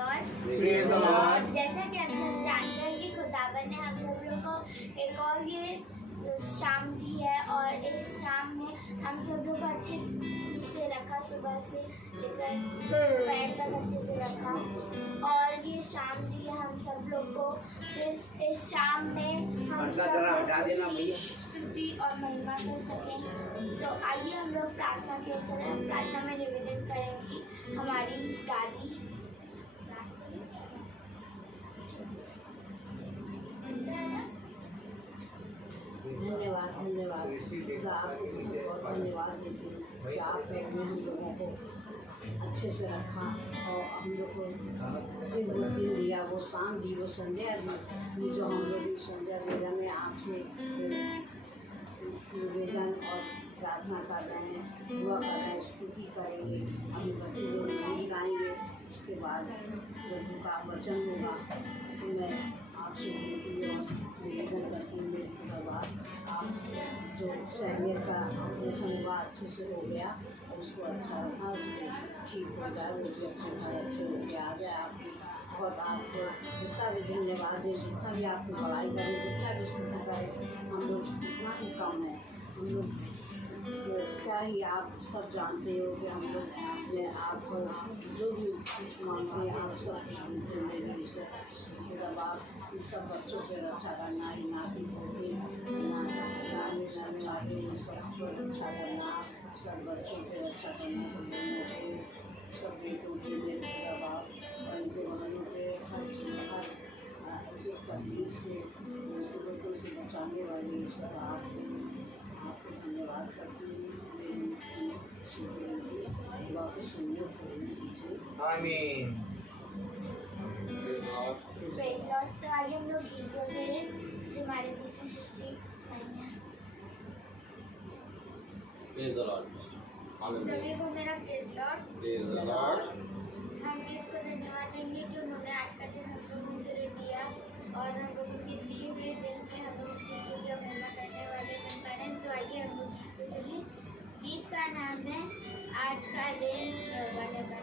Praise the Lord. जैसा कि हम सब जानते हैं कि खुदावन ने हम सब लोग को एक और ये शाम दी है और इस शाम में हम सब लोग को अच्छे से रखा, सुबह से लेकर दोपहर तक अच्छे से रखा और ये शाम दी है हम सब लोग को। इस शाम में हम सब स्तुति और महिमा कर सकें। तो आइए हम लोग प्रार्थना के चले। प्रार्थना में निवेदन करेंगी हमारी दादी। धन्यवाद धन्यवाद आपको बहुत धन्यवाद देती हूँ कि आपने हम लोगों को अच्छे से रखा और हम लोग को दिन दिया, वो शाम दी, वो संध्या दी, जो हम लोग इस संध्या वेला में आपसे निवेदन और प्रार्थना कर रहे हैं, दुआ कर रहे हैं, स्तुति करेंगे। अभी बच्चे लोग नहीं गाएंगे, उसके बाद प्रभु का वचन होगा। मैं आपसे निवेदन करती हूँ मेरे बाद आप जो सैनिक का ऑपरेशन हुआ अच्छे से हो गया, उसको अच्छा रखा, ठीक हो जाए, वो भी अच्छे हो गया आ जाए। आपकी बहुत आपको जितना भी धन्यवाद दें, जितना भी आपकी बड़ाई करें, जितना भी स्तुति करें, हम लोग इतना ही कम है। हम लोग क्या ही आप सब जानते हो कि हम लोग अपने आप जो भी मांगते हैं आप सब मेरे से आप इन सब बच्चों पर रक्षा करना, ही नाती पोते जाने जाने वाले सब पर रक्षा करना, सब बच्चों पर रक्षा करना, सब बेटों के लिए दबाव और इनके बहनों पे हर तकलीफ से मुसीबतों से बचाने वाले सब आपको धन्यवाद करती हूँ। Amen. Praise Lord. तो आइए हम लोग गीत बोलते हैं जो हमारे बीच में सृष्टि आई है। Praise the Lord. सभी को मेरा praise Lord. Praise the Lord. हम इसको धन्यवाद देंगे कि उन्होंने आज का दिन हम लोगों के लिए दिया और हम लोगों के दिए हुए दिन में हम लोग की पूजा महिमा करने वाले दिन पढ़ें। तो आइए हम लोग गीत बोलेंगे। गीत का नाम है आज का दिन वाले का।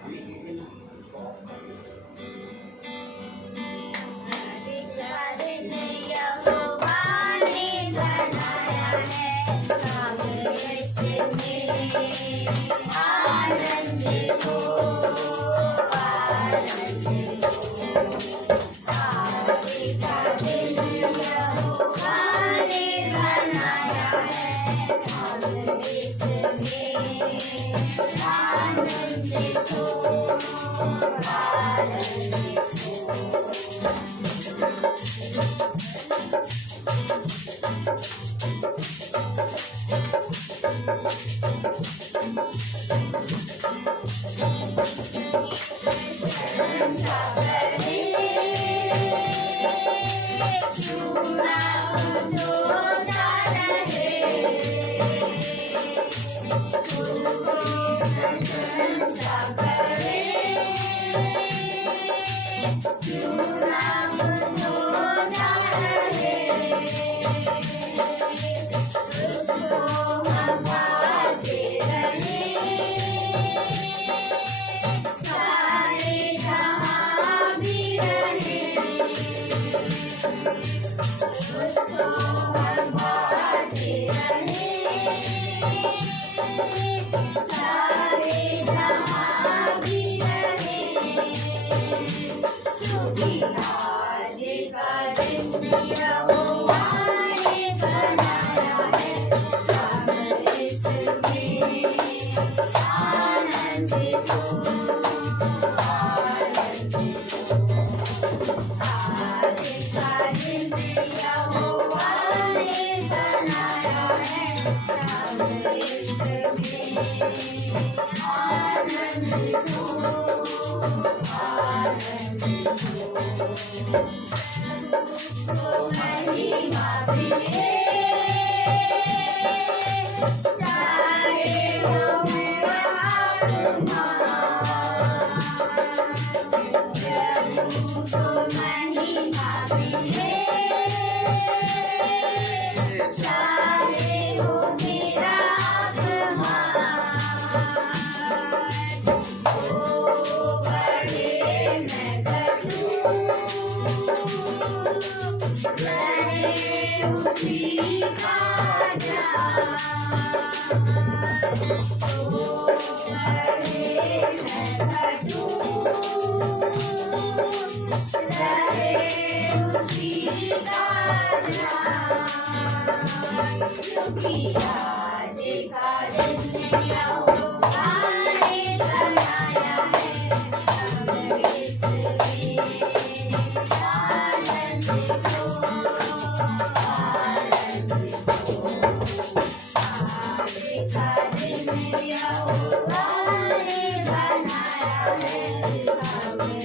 Praise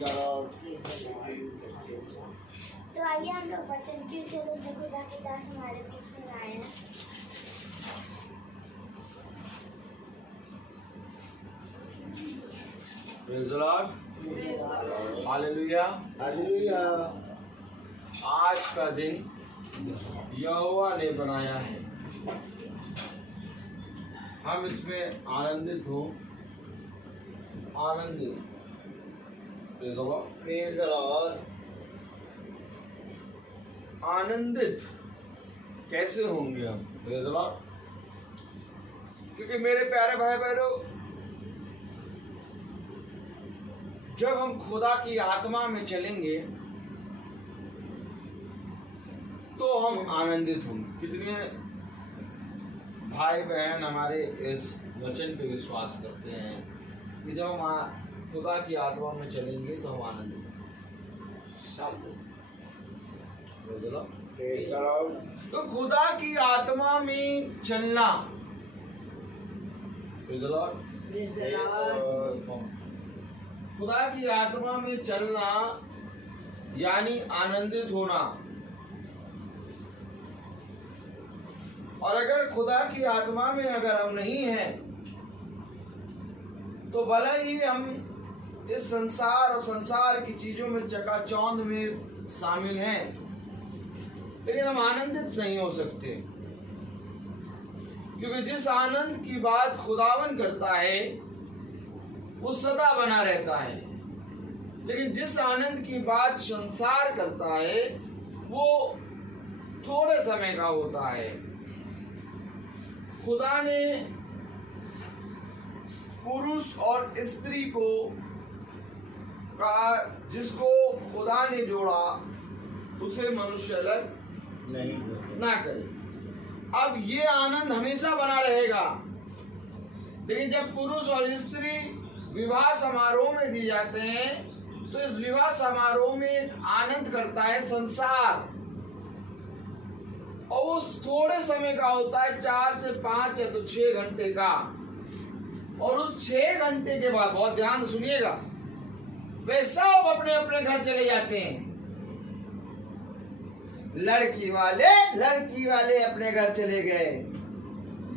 the Lord. तो आइए हम लोग वचन की खुदा के दास हमारे बीच में आए हैं। Praise the Lord. Hallelujah. Hallelujah. आज का दिन यहोवा ने बनाया है, हम इसमें आनंदित हो। आनंदित। Praise the Lord. Praise the Lord. आनंदित कैसे होंगे हम? Praise the Lord. क्योंकि मेरे प्यारे भाई बहनों, जब हम खुदा की आत्मा में चलेंगे तो हम आनंदित होंगे। कितने भाई बहन हमारे इस वचन पे विश्वास करते हैं कि जब हम खुदा की आत्मा में चलेंगे तो हम आनंदित होंगे। Praise the Lord. तो खुदा की आत्मा में चलना, Praise the Lord. Praise the Lord. खुदा की आत्मा में चलना यानी आनंदित होना। और अगर खुदा की आत्मा में अगर हम नहीं हैं तो भले ही हम इस संसार और संसार की चीजों में चकाचौंध में शामिल हैं, लेकिन हम आनंदित नहीं हो सकते। क्योंकि जिस आनंद की बात खुदावन करता है वो सदा बना रहता है, लेकिन जिस आनंद की बात संसार करता है वो थोड़े समय का होता है। खुदा ने पुरुष और स्त्री को कहा, जिसको खुदा ने जोड़ा उसे मनुष्य अलग नहीं ना करे। अब ये आनंद हमेशा बना रहेगा, लेकिन जब पुरुष और स्त्री विवाह समारोह में दिए जाते हैं तो इस विवाह समारोह में आनंद करता है संसार, और उस थोड़े समय का होता है, 4 से 5 या तो 6 घंटे का। और उस 6 घंटे के बाद, बहुत ध्यान से सुनिएगा, वे सब अपने अपने घर चले जाते हैं। लड़की वाले अपने घर चले गए,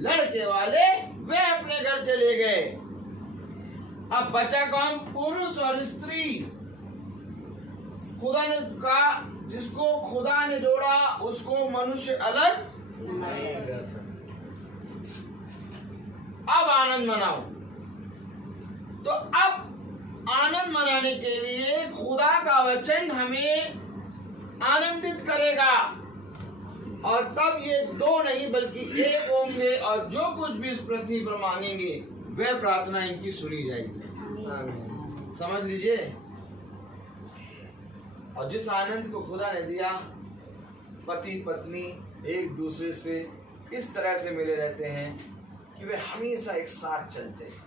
लड़के वाले वे अपने घर चले गए। अब बचा कौन? पुरुष और स्त्री। खुदा ने कहा जिसको खुदा ने जोड़ा उसको मनुष्य अलग नहीं कर सकते। अब आनंद मनाओ। तो अब आनंद मनाने के लिए खुदा का वचन हमें आनंदित करेगा, और तब ये 2 नहीं बल्कि 1 होंगे, और जो कुछ भी इस पृथ्वी पर मांगेंगे वह प्रार्थना इनकी सुनी जाएगी। आमीन। समझ लीजिए। और जिस आनंद को खुदा ने दिया, पति पत्नी एक दूसरे से इस तरह से मिले रहते हैं कि वे हमेशा एक साथ चलते हैं,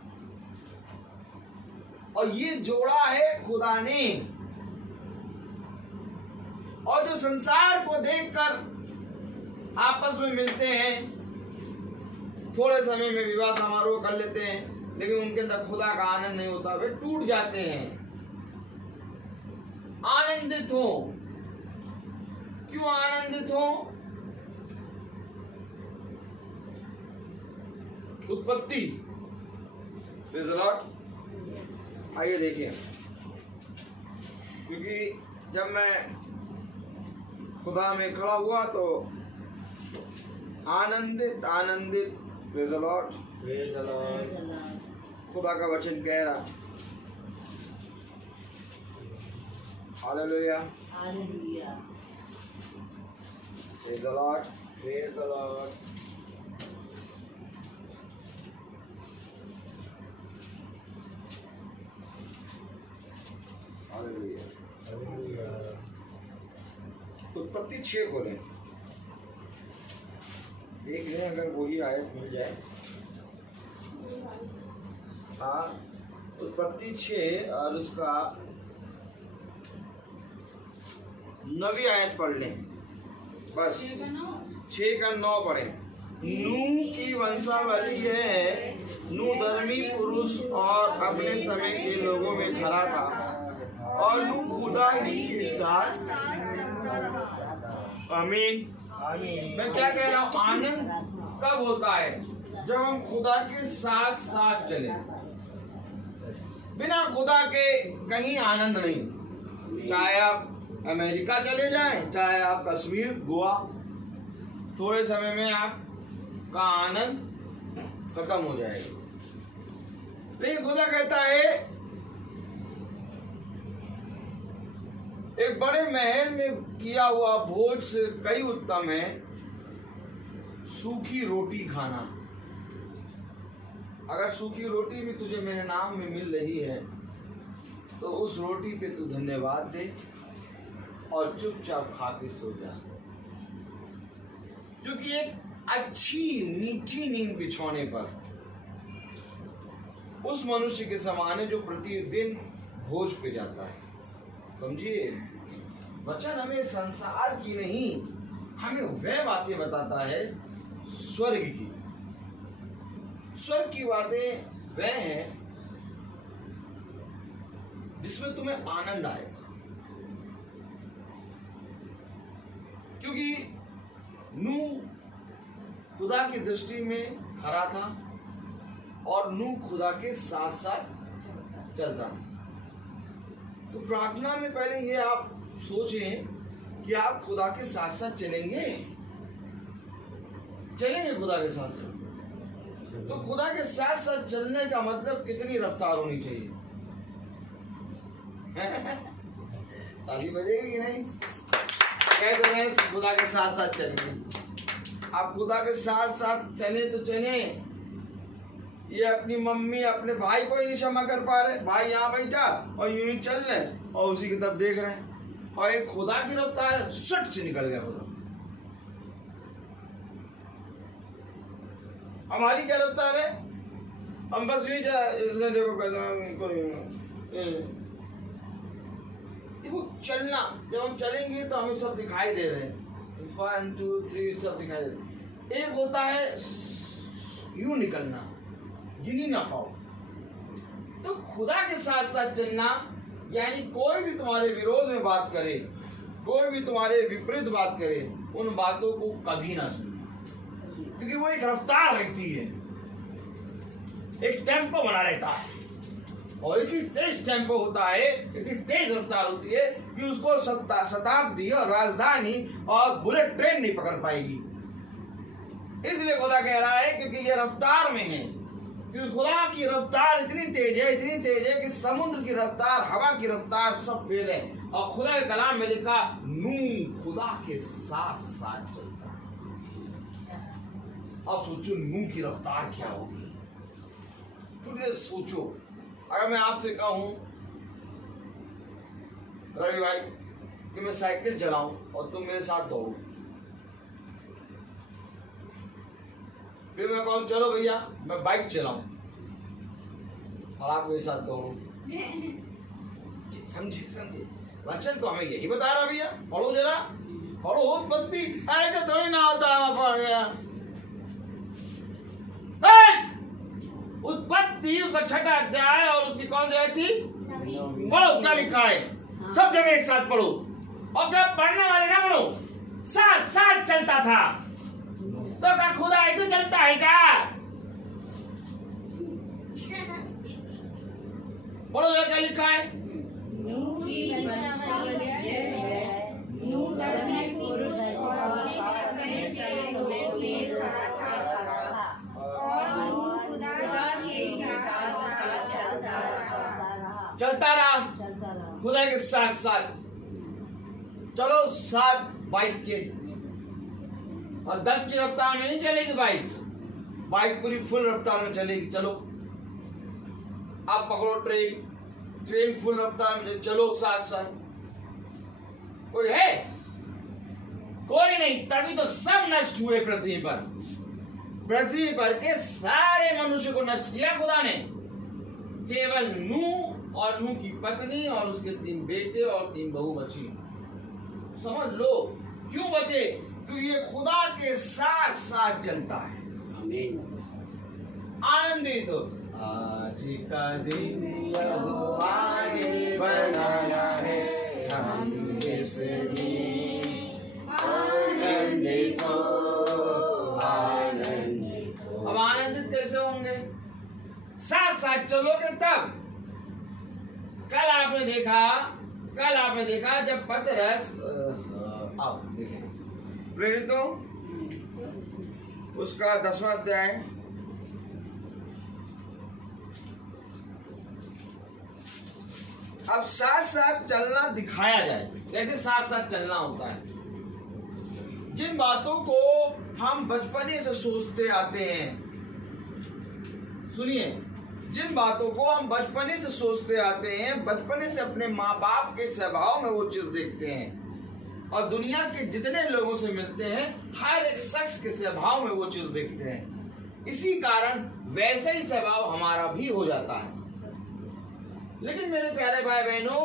और ये जोड़ा है खुदा ने। और जो संसार को देखकर आपस में मिलते हैं, थोड़े समय में विवाह समारोह कर लेते हैं, लेकिन उनके अंदर खुदा का आनंद नहीं होता, वे टूट जाते हैं। आनंदित हो। क्यों आनंदित हो? उत्पत्ति, Praise the Lord. आइए देखिए, क्योंकि जब मैं खुदा में खड़ा हुआ तो आनंदित आनंदित Praise the Lord. Praise the Lord. Praise the Lord. खुदा का वचन कह रहा, hallelujah, Hallelujah. Praise the Lord. Praise the Lord. Hallelujah. Hallelujah. उत्पत्ति 6 खोलें, देख लें अगर वही आयत मिल जाए। हाँ, उत्पत्ति 6 और उसका 9वीं आयत पढ़ लें। बस 6 का 9 पढ़े। नूह की वंशावली है, नूह धर्मी पुरुष और अपने समय के लोगों में खड़ा था और नूह खुदा ही के साथ। आमीन। मैं क्या कह रहा हूँ, आनंद कब होता है? जब हम खुदा के साथ साथ चले। बिना खुदा के कहीं आनंद नहीं। चाहे आप अमेरिका चले जाएं, चाहे आप कश्मीर, गोवा, थोड़े समय में आपका आनंद खत्म हो जाएगा। लेकिन खुदा कहता है एक बड़े महल में किया हुआ भोज से कई उत्तम है सूखी रोटी खाना। अगर सूखी रोटी भी तुझे मेरे नाम में मिल रही है तो उस रोटी पे तू धन्यवाद दे और चुपचाप खा के सो जा, क्योंकि एक अच्छी मीठी नींद बिछौने पर उस मनुष्य के समान है जो प्रतिदिन भोज पे जाता है। समझिए, वचन हमें संसार की नहीं, हमें वह बातें बताता है स्वर्ग की। स्वर्ग की बातें वह हैं जिसमें तुम्हें आनंद आएगा, क्योंकि नूह खुदा की दृष्टि में खरा था और नूह खुदा के साथ साथ चलता था। तो प्रार्थना में पहले ये आप सोचें कि आप खुदा के साथ साथ चलेंगे खुदा के साथ साथ। तो खुदा के साथ साथ चलने का मतलब कितनी रफ्तार होनी चाहिए? ताली बजेगी कि नहीं? कहते हैं खुदा के साथ साथ चलेंगे। आप खुदा के साथ साथ चले तो चले। ये अपनी मम्मी अपने भाई को ही नहीं क्षमा कर पा रहे, भाई यहाँ बैठा और यूं ही चल रहे और उसी की तरफ देख रहे हैं, और एक खुदा की रफ्तार सट से निकल गया खुदा। हमारी क्या रफ्तार है? हम बस यूं ही देखो चलना। जब हम चलेंगे तो हमें सब दिखाई दे रहे हैं, 1 2 3 सब दिखाई दे रहे हैं। एक होता है यूं निकलना, गिनी ना पाओ। तो खुदा के साथ साथ चलना यानी कोई भी तुम्हारे विरोध में बात करे, कोई भी तुम्हारे विपरीत बात करे, उन बातों को कभी ना सुनो, क्योंकि वो एक रफ्तार रखती है, एक टेम्पो बना रहता है, और इतनी तेज टेम्पो होता है, इतनी तेज रफ्तार होती है कि उसको शताब्दी और राजधानी और बुलेट ट्रेन नहीं पकड़ पाएगी। इसलिए खुदा कह रहा है क्योंकि ये रफ्तार में है, क्योंकि खुदा की रफ्तार इतनी तेज है कि समुद्र की रफ्तार, हवा की रफ्तार सब फेल है। और खुदा के कलाम में लिखा नूह खुदा के साथ साथ चलता है। अब सोचो नूह की रफ्तार क्या होगी। थोड़ी सोचो, अगर मैं आपसे कहूं रवि भाई कि मैं साइकिल चलाऊं और तुम मेरे साथ दौड़ो, फिर मैं कहूं चलो भैया मैं बाइक चलाऊं और आप मेरे साथ दौड़ो, समझे वचन तो हमें यही बता रहा भैया। पढ़ो जरा, पढ़ो उत्पत्ति, ऐसे थोड़ी ना होता है। पढ़ गया उत्पत्ति उसका 6वां अध्याय और उसकी कौन सी आयत थी? पढ़ो क्या लिखा है, सब जगह एक साथ पढ़ो। और जब पढ़ने वाले ना पढ़ो, साथ साथ चलता था। तो क्या खुदा ऐसे चलता है क्या? पढ़ो क्या लिखा है? चलता रहा खुदा के साथ साथ। चलो 7 बाइक के और 10 की रफ्तार में नहीं चलेगी बाइक पूरी फुल रफ्तार में चलेगी। चलो आप पकड़ो ट्रेन फुल रफ्तार में चलो साथ साथ। कोई है? कोई नहीं, तभी तो सब नष्ट हुए पृथ्वी पर के सारे मनुष्य को नष्ट किया खुदा ने। केवल नूह और नूह की पत्नी और उसके 3 बेटे और 3 बहू बची। समझ लो क्यों बचे? क्योंकि ये खुदा के साथ साथ चलता है। आनंदित हो। आज का दिन यहोवा ने बनाया है, हम इसमें आनंदित हो, आनंदित हो। अब आनंदित कैसे होंगे? साथ साथ चलोगे तब। कल आपने देखा जब पतरस आप देखें प्रेरितों उसका 10वां अध्याय, अब साथ साथ चलना दिखाया जाए, कैसे साथ साथ चलना होता है। जिन बातों को हम बचपने से सोचते आते हैं, सुनिए, जिन बातों को हम बचपने से सोचते आते हैं, बचपने से अपने माँ बाप के स्वभाव में वो चीज देखते हैं, और दुनिया के जितने लोगों से मिलते हैं हर एक शख्स के स्वभाव में वो चीज देखते हैं, इसी कारण वैसा ही स्वभाव हमारा भी हो जाता है। लेकिन मेरे प्यारे भाई बहनों,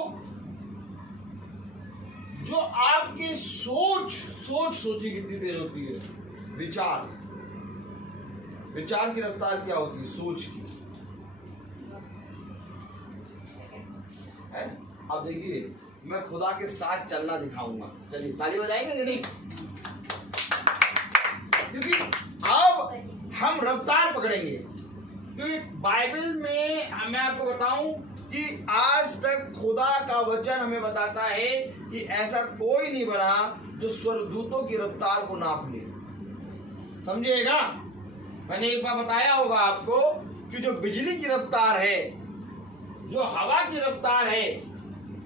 जो आपकी सोची कितनी देर होती है? विचार की रफ्तार क्या होती है? सोच की। अब देखिए, मैं खुदा के साथ चलना दिखाऊंगा। चलिए ताली बजाएंगे कि नहीं? क्योंकि अब हम रफ्तार पकड़ेंगे, क्योंकि बाइबल में मैं आपको बताऊं कि आज तक खुदा का वचन हमें बताता है कि ऐसा कोई नहीं बना जो स्वर्गदूतों की रफ्तार को नाप ले। समझिएगा, मैंने एक बार बताया होगा आपको कि जो बिजली की रफ्तार है, जो हवा की रफ्तार है,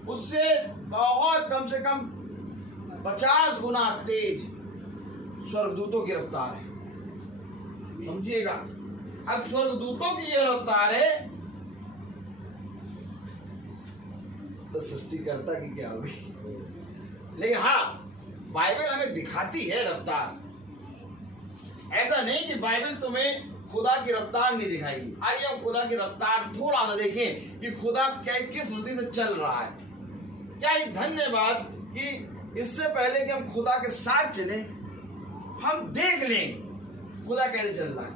उससे बहुत कम से कम 50 गुना तेज स्वर्गदूतों की रफ्तार है। समझिएगा, अब स्वर्गदूतों की ये रफ्तार है तो सृष्टिकर्ता की क्या होगी? लेकिन हाँ, बाइबल हमें दिखाती है रफ्तार। ऐसा नहीं कि बाइबल तुम्हें खुदा की रफ्तार नहीं दिखाएगी। आइए हम खुदा की रफ्तार थोड़ा सा देखें कि खुदा क्या किस गति से चल रहा है। क्या ये धन्यवाद कि इससे पहले कि हम खुदा के साथ चले, हम देख लें खुदा कैसे चल रहा है।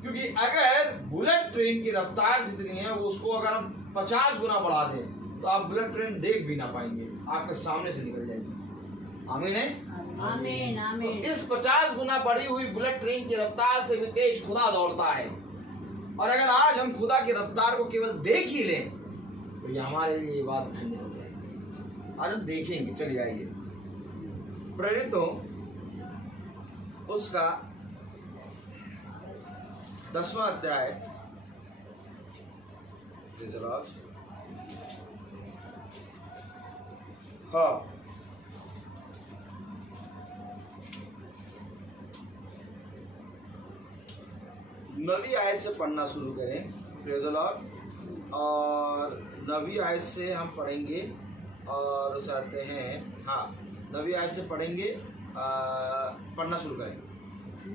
क्योंकि अगर बुलेट ट्रेन की रफ्तार जितनी है वो उसको अगर हम 50 गुना बढ़ा दें तो आप बुलेट ट्रेन देख भी ना पाएंगे, आपके सामने से निकल जाएगी। आमीन है? आमीन आमीन। तो इस 50 गुना बढ़ी हुई बुलेट ट्रेन की रफ्तार से भी तेज खुदा दौड़ता है। और अगर आज हम खुदा की रफ्तार को केवल देख ही लें तो ये हमारे लिए बात धन्य हो जाएगी। आज हम देखेंगे। चलिए आइए प्रेरितों उसका 10वां अध्याय, हाँ, नवी आयत से पढ़ना शुरू करें। Praise the Lord. और नवी आयत से हम पढ़ेंगे और उसे आते हैं, हाँ, नवी आयत से पढ़ेंगे, पढ़ना शुरू करें।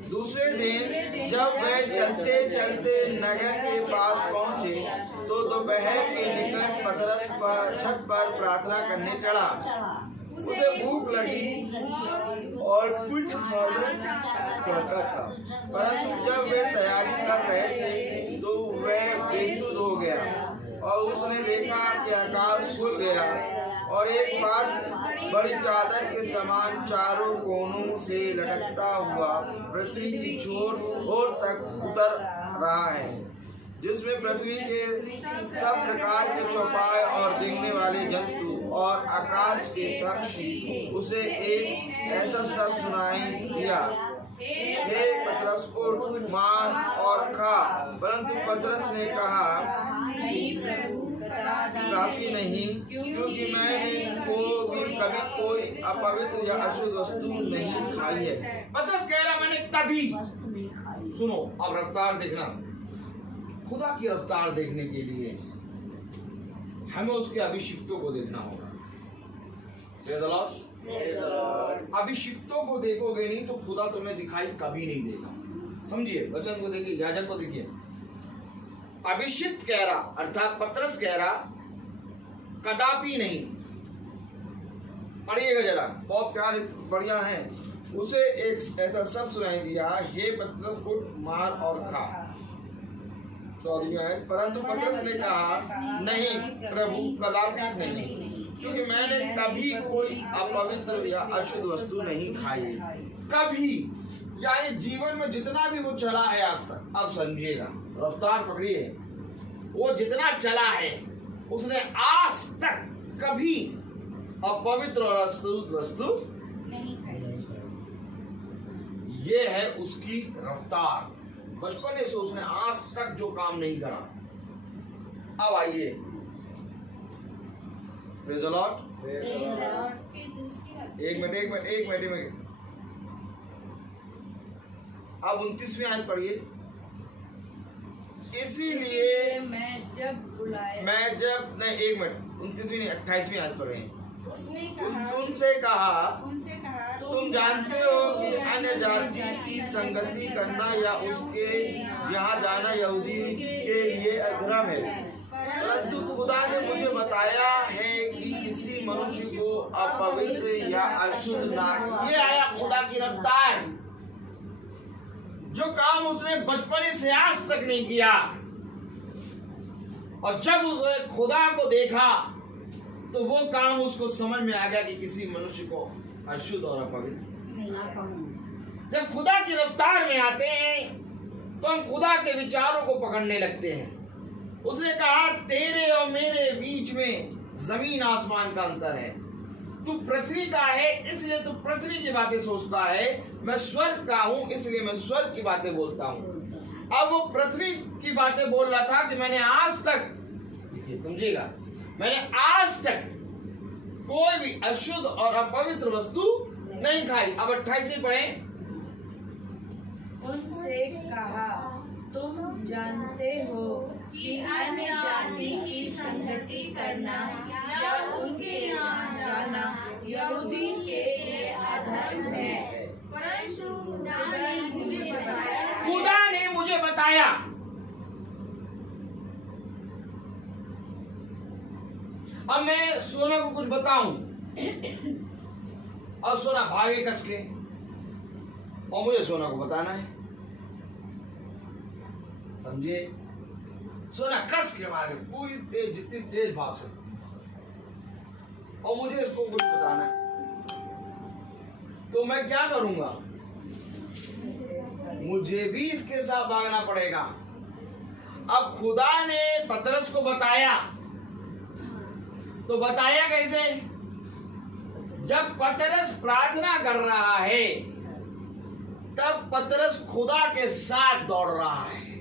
दूसरे दिन जब वे चलते चलते नगर के पास पहुंचे तो दोपहर के निकट पतरस पर छत पर प्रार्थना करने चढ़ा। उसे भूख लगी और कुछ खाना चाहता था, परंतु जब वे तैयारी कर रहे थे तो वह बेसुध हो गया और उसने देखा कि आकाश खुल गया और एक बात बड़ी चादर के समान चारों कोनों से लटकता हुआ पृथ्वी की ओर तक उतर रहा है, जिसमें पृथ्वी के सब प्रकार के चौपाए और रेंगने वाले जंतु और आकाश के पक्षी। उसे एक ऐसा शब्द सुनाई दिया, हे पतरस उठ, मान और खा। परंतु पतरस ने कहा, काफी नहीं, क्योंकि मैंने कभी कोई अपवित्र या अशुद्ध वस्तु नहीं खाई है। पतरस कह रहा, मैंने कभी, सुनो अब रफ्तार देखना, खुदा की रफ्तार देखने के लिए हमें उसके अभिषिक्तों को देखना होगा। अभिषिक्तों को देखोगे नहीं तो खुदा तुम्हें दिखाई कभी नहीं देगा। समझिए, वचन को देखिए, याजक को देखिए। अभिषिक्त कह रहा, अर्थात पतरस कह रहा, कदापि नहीं। पढ़िएगा जरा, बहुत प्यार बढ़िया है। उसे एक ऐसा शब्द सुनाई दिया, हे पतरस उठ, मार और खा। 14 है, परंतु पतरस ने कहा, नहीं प्रभु, कदापि नहीं, क्योंकि मैंने कभी कोई अपवित्र या अशुद्ध वस्तु नहीं खाई। कभी यानी जीवन में जितना भी वो चला है आज तक, अब समझिएगा, रफ्तार पकड़िए, वो जितना चला है उसने आज तक कभी अपवित्र और अशुद्ध वस्तु नहीं खाई। ये है उसकी रफ्तार। बचपन से उसने आज तक जो काम नहीं करा। अब आइए, प्रेज़ द लॉर्ड। एक मिनट। अब 29वीं आयत पढ़िए। इसीलिए मैं जब 29वीं नहीं 28वीं आयत पढ़ रहे हैं। उसने कहा, उनसे कहा, तुम जानते हो कि अन्य जाति की संगति करना या उसके यहाँ जाना यहूदी के लिए अधर्म है, परंतु खुदा ने मुझे बताया है कि किसी मनुष्य को अपवित्र या अशुद्ध ना। ये आया खुदा की रफ्तार, जो काम उसने बचपन से आज तक नहीं किया, और जब उसने खुदा को देखा तो वो काम उसको समझ में आ गया कि किसी मनुष्य को अशुद्ध और अपवित्र। जब खुदा की रफ्तार में आते हैं तो हम खुदा के विचारों को पकड़ने लगते हैं। उसने कहा, तेरे और मेरे बीच में जमीन आसमान का अंतर है। तू पृथ्वी का है इसलिए तू पृथ्वी की बातें सोचता है, मैं स्वर्ग का हूं इसलिए मैं स्वर्ग की बातें बोलता हूं। अब वो पृथ्वी की बातें बोल रहा था कि मैंने आज तक, देखिए समझिएगा, मैंने आज तक कोई भी अशुद्ध और अपवित्र वस्तु नहीं खाई। अब 28वीं पढ़ें। उनसे कहा, तुम जानते हो कि अन्य जाति की संगति करना या उसके यहाँ जाना यहूदी के लिए अधर्म है, परंतु खुदा ने मुझे बताया। अब मैं सोना को कुछ बताऊं और सोना भागे कस के, और मुझे सोना को बताना है, समझे? सोना कस के भागे पूरी तेज, जितनी तेज भाग सकती, और मुझे इसको कुछ बताना है, तो मैं क्या करूंगा? मुझे भी इसके साथ भागना पड़ेगा। अब खुदा ने पतरस को बताया, तो बताया कैसे? जब पतरस प्रार्थना कर रहा है तब पतरस खुदा के साथ दौड़ रहा है,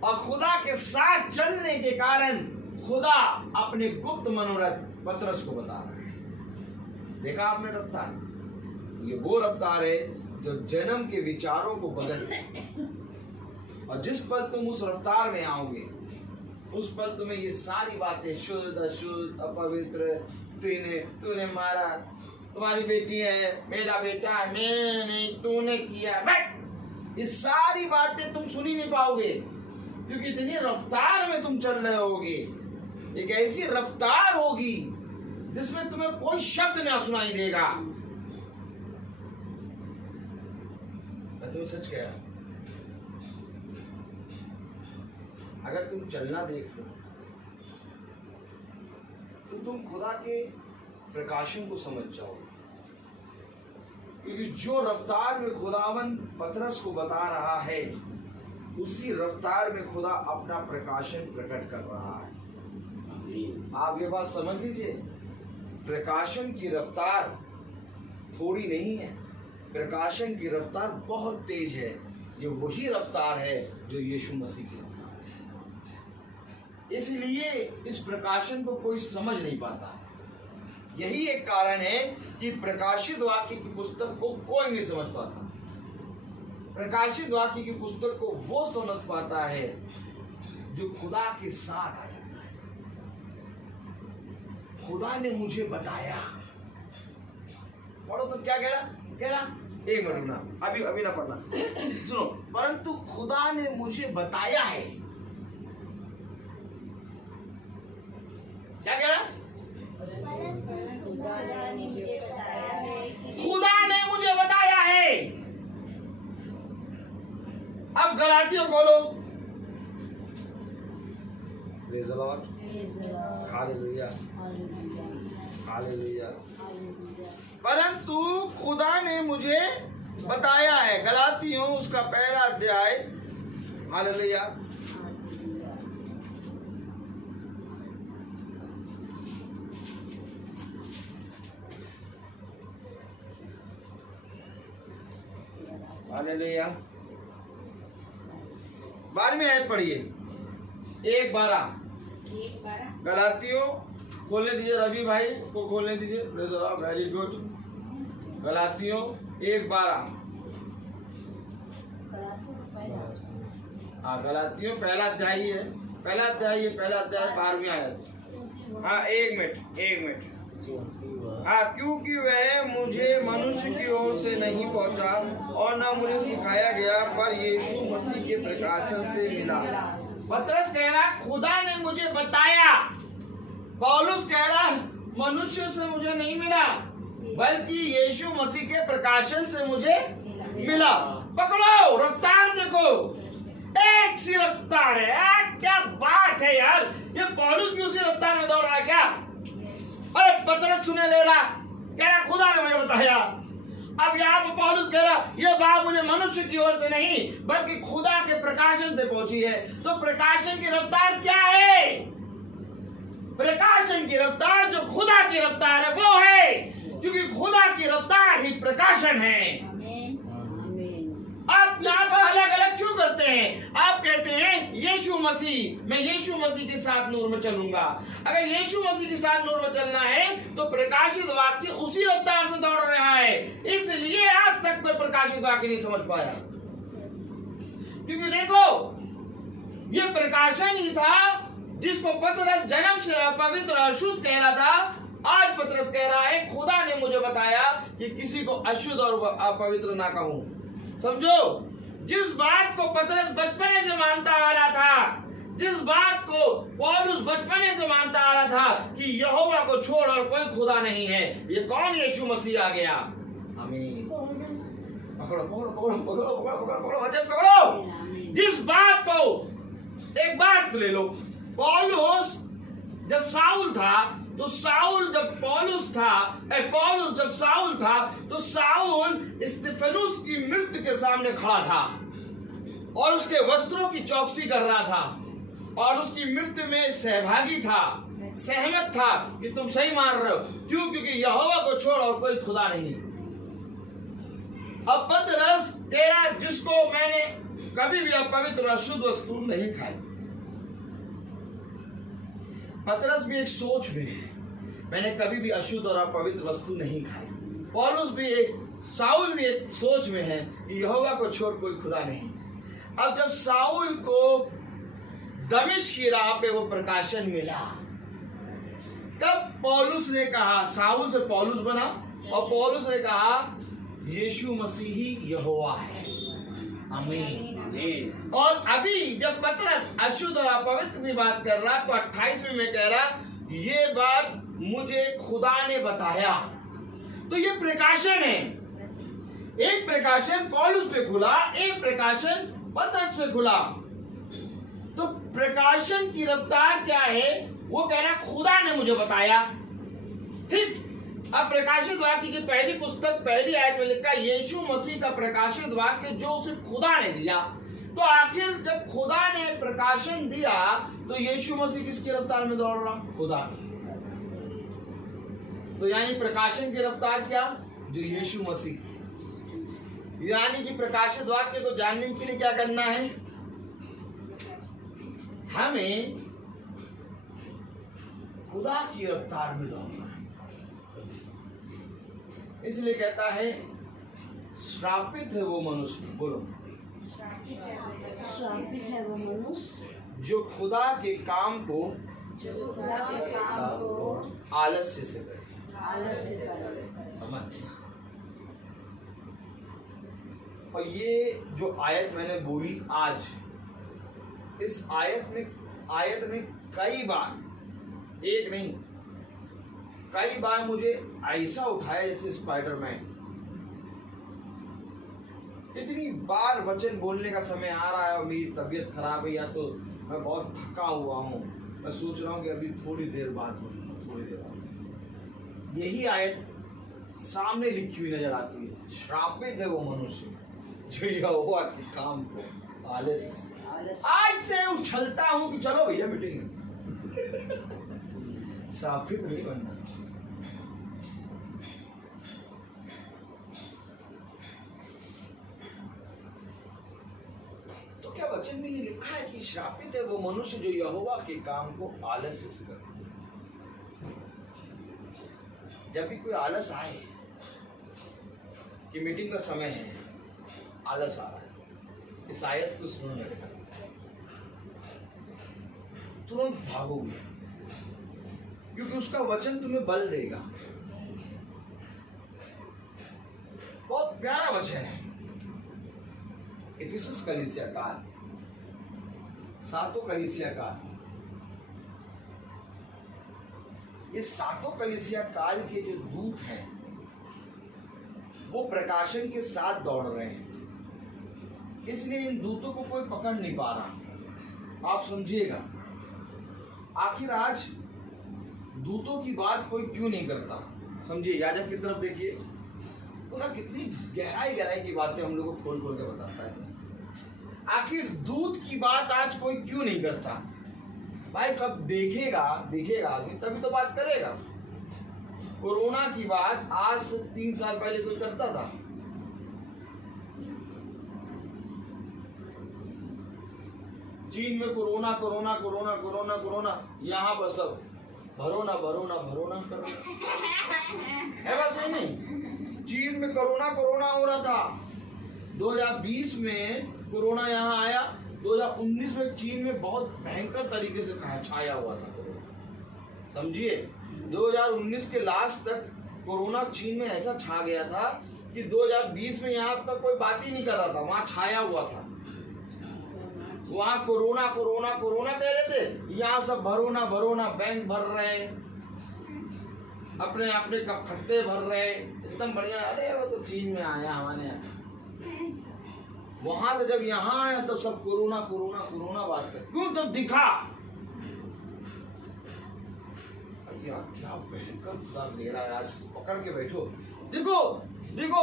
और खुदा के साथ चलने के कारण खुदा अपने गुप्त मनोरथ पतरस को बता रहा है। देखा आपने रफ्तार? ये वो रफ्तार है जो जन्म के विचारों को बदलती है, और जिस पल तुम उस रफ्तार में आओगे उस पल तुम्हें ये सारी बातें, शुद्ध अशुद्ध अपवित्र, तूने मारा, तुम्हारी बेटी है, मेरा बेटा है, मैं नहीं, तूने किया, ये सारी बातें तुम सुन ही नहीं पाओगे, क्योंकि इतनी रफ्तार में तुम चल रहे होगे। एक ऐसी रफ्तार होगी जिसमें तुम्हें कोई शब्द ना सुनाई देगा। मैं तुम्हें सच कह रहा हूं, अगर तुम चलना देख लो तो तुम खुदा के प्रकाशन को समझ जाओगे, क्योंकि जो रफ्तार में खुदावन पतरस को बता रहा है उसी रफ्तार में खुदा अपना प्रकाशन प्रकट कर रहा है। आप ये बात समझ लीजिए, प्रकाशन की रफ्तार थोड़ी नहीं है, प्रकाशन की रफ्तार बहुत तेज है। ये वही रफ्तार है जो यीशु मसीह की रफ्तार है। इसलिए इस प्रकाशन को कोई समझ नहीं पाता। यही एक कारण है कि प्रकाशित वाक्य की पुस्तक को कोई नहीं समझ पाता। प्रकाशित वाक्य की पुस्तक को वो समझ पाता है जो खुदा के साथ आ जाता है। खुदा ने मुझे बताया, पढ़ो तो क्या कह रहा, एक मिनट ना, अभी ना पढ़ना, सुनो, परंतु खुदा ने मुझे बताया है। क्या कह रहा? खुदा ने मुझे बताया गलातियों खोलो। Praise the Lord. Hallelujah. Hallelujah. परंतु खुदा ने मुझे बताया है, गलातियों उसका पहला अध्याय। हालेलुया। हालेलुया। 12वीं आयत पढ़िए, 1:12। गलातियों खोलने दीजिए, रवि भाई को खोलने दीजिए। Very good. गलातियों 1:12। हाँ, गलातियों पहला अध्याय ही है, पहला अध्याय 12वीं आयत। हाँ, एक मिनट। हाँ, क्योंकि वह मुझे मनुष्य की ओर से नहीं पहुंचा और न मुझे सिखाया गया, पर यीशु मसीह के प्रकाशन से मिला। पतरस कह रहा खुदा ने मुझे बताया। पौलुस कह रहा मनुष्य से मुझे नहीं मिला, बल्कि यीशु मसीह के प्रकाशन से मुझे मिला। पकड़ो, रफ्तार देखो, एक सी रफ्तार है। क्या बात है यार, ये पौलुस भी उसी रफ्तार में दौड़ रहा है क्या? अरे पतरस सुने ले रहा, कह रहा खुदा ने मुझे बताया। अब यहाँ पर पौलुस कह रहा ये बात मुझे मनुष्य की ओर से नहीं, बल्कि खुदा के प्रकाशन से पहुंची है। तो प्रकाशन की रफ्तार क्या है? प्रकाशन की रफ्तार जो खुदा की रफ्तार है वो है, क्योंकि खुदा की रफ्तार ही प्रकाशन है। आप यहाँ पर अलग अलग क्यों करते हैं? आप कहते हैं यीशु मसीह, मैं यीशु मसीह के साथ नूर में चलूंगा। अगर यीशु मसीह के साथ नूर में चलना है तो प्रकाशित वाक्य उसी रफ्तार से दौड़ रहा है, इसलिए आज तक कोई प्रकाशित वाक्य नहीं समझ पाया। क्योंकि देखो, ये प्रकाशन ही था जिसको पतरस जन्म से अपवित्र अशुद्ध कह रहा था। आज पतरस कह रहा है खुदा ने मुझे बताया कि किसी को अशुद्ध और अपवित्र ना कहूं। समझो, जिस बात को पतरस बचपने से मानता आ रहा था, जिस बात को पौलुस बचपने से मानता आ रहा था कि यहोवा को छोड़ और कोई खुदा नहीं है, ये कौन? यीशु मसीह आ गया। आमीन। पकड़ो पकड़ो पकड़ो पकड़ो पकड़ो पकड़ो वचन पकड़ो। जिस बात को, एक बात ले लो, पौलुस जब साउल था तो साउल जब पौलुस था, पौलुस जब साउल था तो साउल स्तिफनुस की मृत्यु के सामने खड़ा था और उसके वस्त्रों की चौकसी कर रहा था और उसकी मृत्यु में सहभागी था, सहमत था कि तुम सही मार रहे हो। क्यों? क्योंकि यहोवा को छोड़ और कोई खुदा नहीं। अब पतरस तेरा जिसको मैंने कभी भी अपवित्र अशुद्ध वस्तु नहीं खाई। पतरस भी एक सोच में है, मैंने कभी भी अशुद्ध और अपवित्र वस्तु नहीं खाई। पौलुस भी एक, साउल भी एक सोच में है कि यहोवा को छोड़ कोई खुदा नहीं। अब जब साउल को दमिश्क की राह पे वो प्रकाशन मिला, तब पौलुस ने कहा, साउल से पौलुस बना और पौलुस ने कहा यीशु मसीह ही यहोवा है। आमीन। और अभी जब पतरस अशुद्ध और अपवित्र की बात कर रहा तो 28वें में कह रहा ये बात मुझे खुदा ने बताया। तो ये प्रकाशन है। एक प्रकाशन पौलुस पे खुला, एक प्रकाशन पतरस पे खुला। तो प्रकाशन की रफ्तार क्या है? वो कह रहा खुदा ने मुझे बताया। ठीक। अब प्रकाशित वाक्य की पहली पुस्तक पहली आयत में लिखा यीशु मसीह का प्रकाशित वाक्य जो उसे खुदा ने दिया। तो आखिर जब खुदा ने प्रकाशन दिया तो यीशु मसीह किसकी रफ्तार में दौड़ रहा? खुदा की। तो यानी प्रकाशन की रफ्तार क्या? जो यीशु मसीह। यानी कि प्रकाशित वाक्य को जानने के लिए क्या करना है? हमें खुदा की रफ्तार में दौड़ना है। इसलिए कहता है श्रापित है वो मनुष्य, बोलो श्रापित है वो मनुष्य जो खुदा के काम को आलस्य से करे। समझ। और ये जो आयत मैंने बोली आज, इस आयत में कई बार, एक नहीं कई बार मुझे ऐसा उठाया जैसे स्पाइडरमैन। इतनी बार वचन बोलने का समय आ रहा है और मेरी तबीयत खराब है या तो मैं बहुत थका हुआ हूँ, मैं सोच रहा हूँ कि अभी थोड़ी देर बाद बोलूँगा, थोड़ी देर बाद। यही आयत सामने लिखी हुई नजर आती है, श्रापित है वो मनुष्य जो यहोवा के काम को आलस। आज से उछलता हूँ कि चलो भैया मीटिंग में। श्रापित नहीं बनना। तो क्या वचन में ये लिखा है कि श्रापित है वो मनुष्य जो यहोवा के काम को आलस्य से करता है। जब भी कोई आलस आए कि मीटिंग का समय है, आलस आ रहा है, इस आयत को सुनने लगेगा, तुरंत भागोगे क्योंकि उसका वचन तुम्हें बल देगा। बहुत प्यारा वचन है। इफिसुस कलीसिया काल, सातों कलीसिया काल, ये सातों कलीसिया काल के जो दूत हैं वो प्रकाशन के साथ दौड़ रहे हैं, इसलिए इन दूतों को कोई पकड़ नहीं पा रहा। आप समझिएगा, आखिर आज दूतों की बात कोई क्यों नहीं करता। समझिए, याजक की तरफ देखिए तो ना कितनी गहराई की बातें हम लोग को खोल खोल के बताता है। आखिर दूत की बात आज कोई क्यों नहीं करता। भाई कब देखेगा आदमी तभी तो बात करेगा। कोरोना की बात आज से 3 साल पहले कोई करता था? चीन में corona corona corona corona corona, यहाँ पर सब भरोना कर रहे है। बस ही नहीं, चीन में कोरोना हो रहा था। 2020 में कोरोना यहाँ आया, 2019 में चीन में बहुत भयंकर तरीके से छाया हुआ था कोरोना। समझिए, 2019 के लास्ट तक कोरोना चीन में ऐसा छा गया था कि 2020 में यहाँ तक कोई बात ही नहीं कर रहा था, वहां छाया हुआ था। वहां कोरोना कह रहे थे, यहाँ सब भरोना बैंक भर रहे हैं, अपने खत्ते भर रहे हैं, एकदम बढ़िया। अरे वो तो चीन में आया हमारे यहाँ, वहां से जब यहाँ आया तो सब कोरोना बात कर। क्यों? तब दिखा यार क्या भयंकर खुदा दे रहा है। आज पकड़ के बैठो। देखो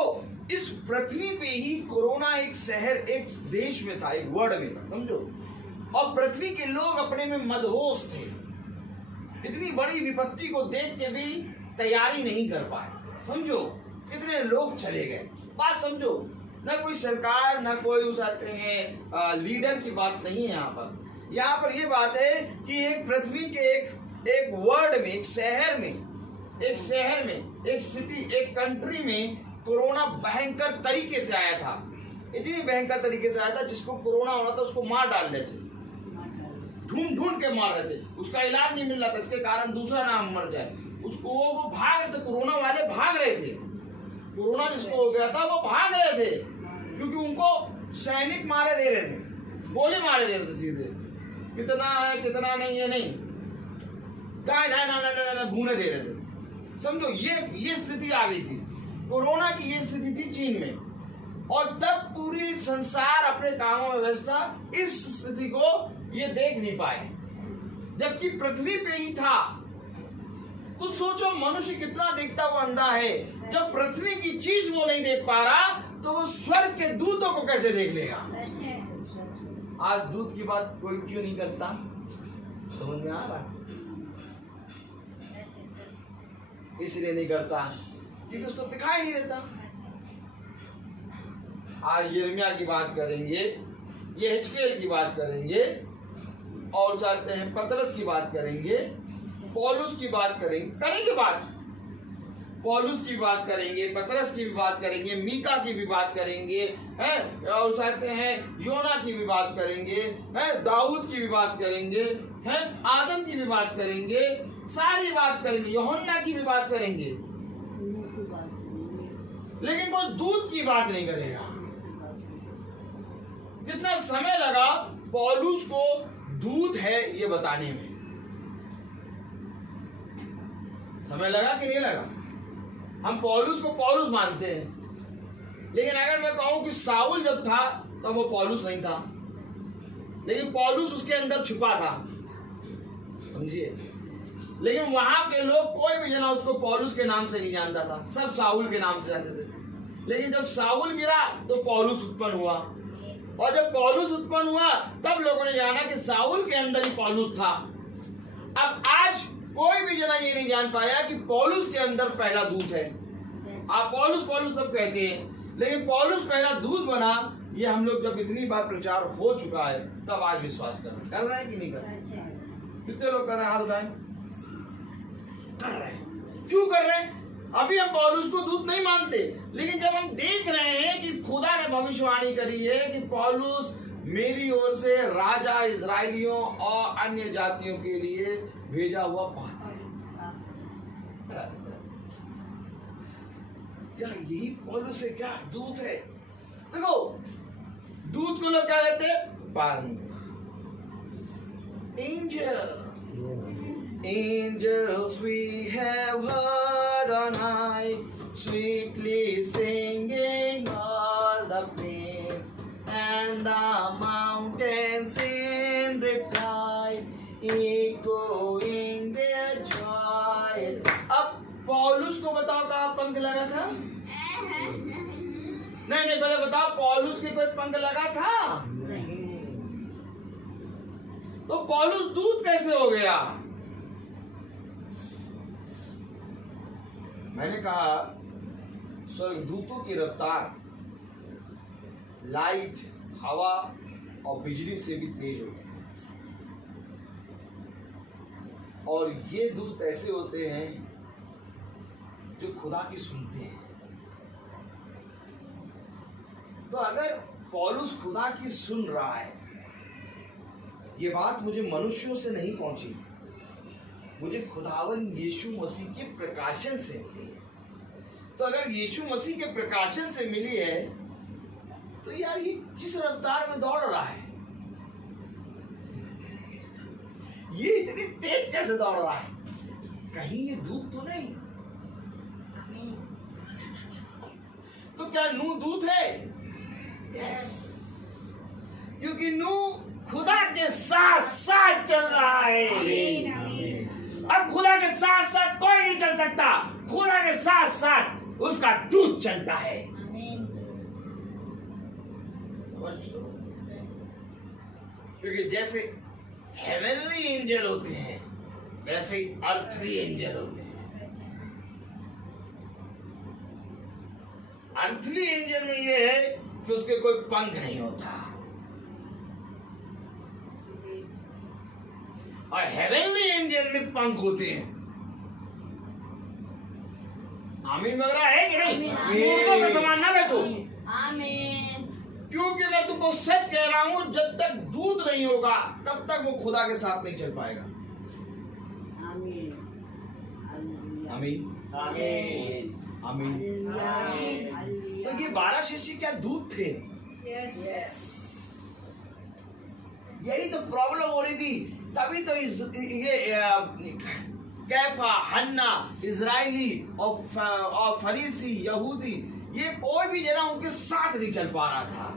इस पृथ्वी पे ही कोरोना एक शहर, एक देश में था, एक वर्ड में था, समझो। और पृथ्वी के लोग अपने में मदहोश थे। इतनी बड़ी विपत्ति को देख के भी तैयारी नहीं कर पाए। समझो कितने लोग चले गए। बात समझो, ना कोई सरकार, ना कोई उसाते हैं लीडर की बात नहीं है यहाँ पर ये बात है कि एक पृथ्वी के एक वर्ड में, एक शहर में, एक सिटी, एक कंट्री में कोरोना भयंकर तरीके से आया था। इतनी भयंकर तरीके से आया था, जिसको कोरोना हो रहा था उसको मार डाल रहे थे, ढूंढ के मार रहे थे। उसका इलाज नहीं मिल रहा था, इसके कारण दूसरा नाम मर जाए। उसको वो भाग रहे थे, कोरोना वाले भाग रहे थे। कोरोना जिसको हो गया था वो भाग रहे थे, क्योंकि उनको सैनिक मारे दे रहे थे, गोली मारे दे रहे थे सीधे। कितना है कितना नहीं है नहीं, भूने दे रहे थे। समझो ये स्थिति आ गई थी, कोरोना की ये स्थिति थी चीन में। और तब पूरी संसार अपने कामों में व्यस्त था, इस स्थिति को ये देख नहीं पाए, जबकि पृथ्वी पे ही था। कुछ सोचो, मनुष्य कितना देखता हुआ अंधा है। जब पृथ्वी की चीज वो नहीं देख पा रहा तो वो स्वर्ग के दूतों को कैसे देख लेगा। आज दूत की बात कोई क्यों नहीं करता, समझ में आ रहा? इसलिए नहीं करता क्योंकि उसको दिखाई नहीं देता। आज यिर्मयाह की बात करेंगे, ये हिजकियेल की बात करेंगे, और चाहते हैं पतरस की बात करेंगे, पौलुस की बात करेंगे बात, पौलुस की बात करेंगे, पतरस की भी बात करेंगे, मीका की भी बात करेंगे, हैं, और चाहते हैं योना की भी बात करेंगे, हैं, दाऊद की भी बात करेंगे, हैं, आदम की भी बात करेंगे, सारी बात करेंगे, यूहन्ना की भी बात करेंगे, लेकिन कोई दूत की बात नहीं करेगा। कितना समय लगा पौलुस को दूत है ये बताने में, समय लगा कि नहीं लगा? हम पौलुस को पौलुस मानते हैं, लेकिन अगर मैं कहूं कि साउल जब था तब वो पौलुस नहीं था, लेकिन पौलुस उसके अंदर छुपा था, समझिए। लेकिन वहां के लोग कोई भी जना उसको पौलुस के नाम से नहीं जानता था, सब साउल के नाम से जानते थे। लेकिन जब साउल गिरा तो पौलुस उत्पन्न हुआ, और जब पौलुस उत्पन्न हुआ तब लोगों ने जाना कि साउल के अंदर ही पौलुस था। अब आज कोई भी जना ये नहीं जान पाया कि पौलुस के अंदर पहला दूत है। आप पौलुस पौलुस सब कहते हैं, लेकिन पौलुस पहला दूत बना, ये हम लोग जब इतनी बार प्रचार हो चुका है तब आज विश्वास कर रहे हैं कि नहीं कर रहे हैं? कितने लोग कर रहे हैं? हाथ उठाएं। कर रहे हैं। क्यों कर रहे हैं? अभी हम पौलुस को दूत नहीं मानते, लेकिन जब हम देख रहे हैं कि खुदा ने भविष्यवाणी करी है कि पौलुस मेरी ओर से राजा इजराइलियों और अन्य जातियों के लिए भेजा हुआ पात्र है, क्या यही पौलुस है? क्या दूत है? देखो, दूत को लोग क्या कहते हैं? Angel. Angels we have heard on high, sweetly singing all the plains, and the mountains in reply, echoing their joy. अब पौलुस को बताओ कहाँ पंख लगा था? नहीं, पहले बताओ, पौलुस के कोई पंख लगा था? तो पौलुस दूत कैसे हो गया? मैंने कहा स्वर्गदूतों की रफ्तार लाइट, हवा और बिजली से भी तेज होती है, और ये दूत ऐसे होते हैं जो खुदा की सुनते हैं। तो अगर पौलुस खुदा की सुन रहा है, ये बात मुझे मनुष्यों से नहीं पहुंची, मुझे खुदावन यीशु मसीह के प्रकाशन से मिली है। तो अगर यीशु मसीह के प्रकाशन से मिली है तो यार ये किस रफ्तार में दौड़ रहा है? ये इतनी तेज कैसे दौड़ रहा है? कहीं ये दूत तो नहीं? तो क्या नूह दूत है? यस, क्योंकि नूह खुदा के साथ साथ चल रहा है। अब खुदा के साथ साथ कोई नहीं चल सकता, खुदा के साथ साथ उसका दूत चलता है। क्योंकि जैसे हेवनली एंजल होते हैं वैसे ही अर्थली एंजल होते हैं। अर्थली एंजल में ये है कि उसके कोई पंख नहीं होता, और हेवनली एंजल में पंख होते हैं। आमीन लग रहा है कि नहीं? मुर्दों का सामान ना बेचो। आमीन। क्योंकि मैं तुमको सच कह रहा हूं, जब तक दूध नहीं होगा तब तक वो खुदा के साथ नहीं चल पाएगा। आमीन। आमीन आमीन। आमीन। तो ये 12 शिष्य क्या दूत थे? यही तो प्रॉब्लम हो रही थी। तभी तो ये कैफा, हन्ना, इजराइली और फरीसी, यहूदी, ये कोई भी जना उनके साथ नहीं चल पा रहा था।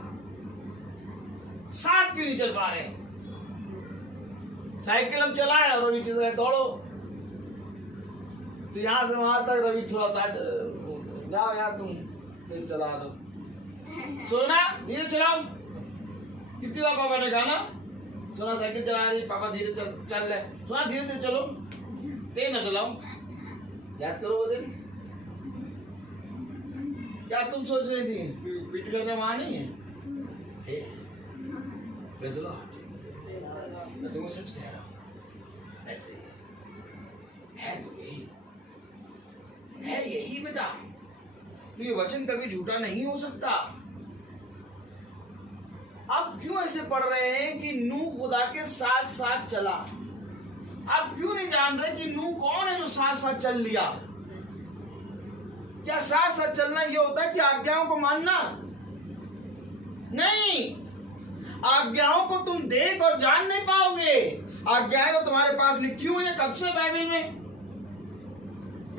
साथ क्यों नहीं चल पा रहे? साइकिल हम चलाए और रवि चल रहे, दौड़ो तो यहां से वहां तक, रवि थोड़ा सा जाओ यार, तुम चला दो, सोना धीरे चलाओ। कितनी बार पापा ने कहा ना, सोना साइकिल चला रही, पापा धीरे चल रहे, सोना धीरे धीरे चलो, तेज ना चलाओ। याद करो वो दिन, क्या तुम सोच रही थी पीठ करने वहां नहीं है? मैं तुम्हें सच कह रहा हूं, ऐसे है तो यही है, यही बेटा। तो ये वचन कभी झूठा नहीं हो सकता। आप क्यों ऐसे पढ़ रहे हैं कि नूह खुदा के साथ साथ चला? आप क्यों नहीं जान रहे कि नूह कौन है जो साथ साथ चल लिया? क्या साथ साथ चलना ये होता है कि आज्ञाओं को मानना? नहीं, आज्ञाओं को तुम देख और जान नहीं पाओगे। आज्ञाएं तो तुम्हारे पास लिखी हुई है कब से बाइबल में,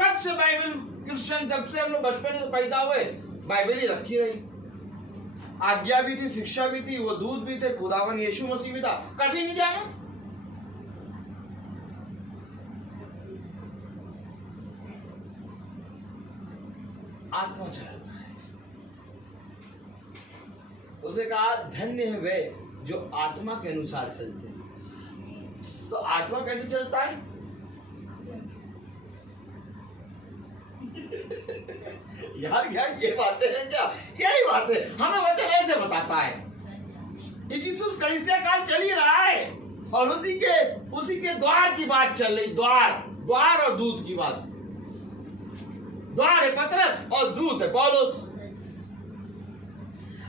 कब से बाइबल क्रिश्चियन, जब से हम लोग बचपन से पैदा हुए बाइबल ही रखी रही। आज्ञा भी थी, शिक्षा भी थी, वो दूत भी थे, खुदावन यीशु मसीह भी था। कभी नहीं जाना। आत्मा चलाता है। उसने कहा धन्य है वे जो आत्मा के अनुसार चलते हैं। तो आत्मा कैसे चलता है? यार ये बातें हैं क्या? यही बातें हमें वचन ऐसे बताता है। यीशु कलीसिया काल चल ही रहा है और उसी के द्वार की बात चल रही। द्वार और दूत की बात। द्वार है पतरस और दूत है पौलुस।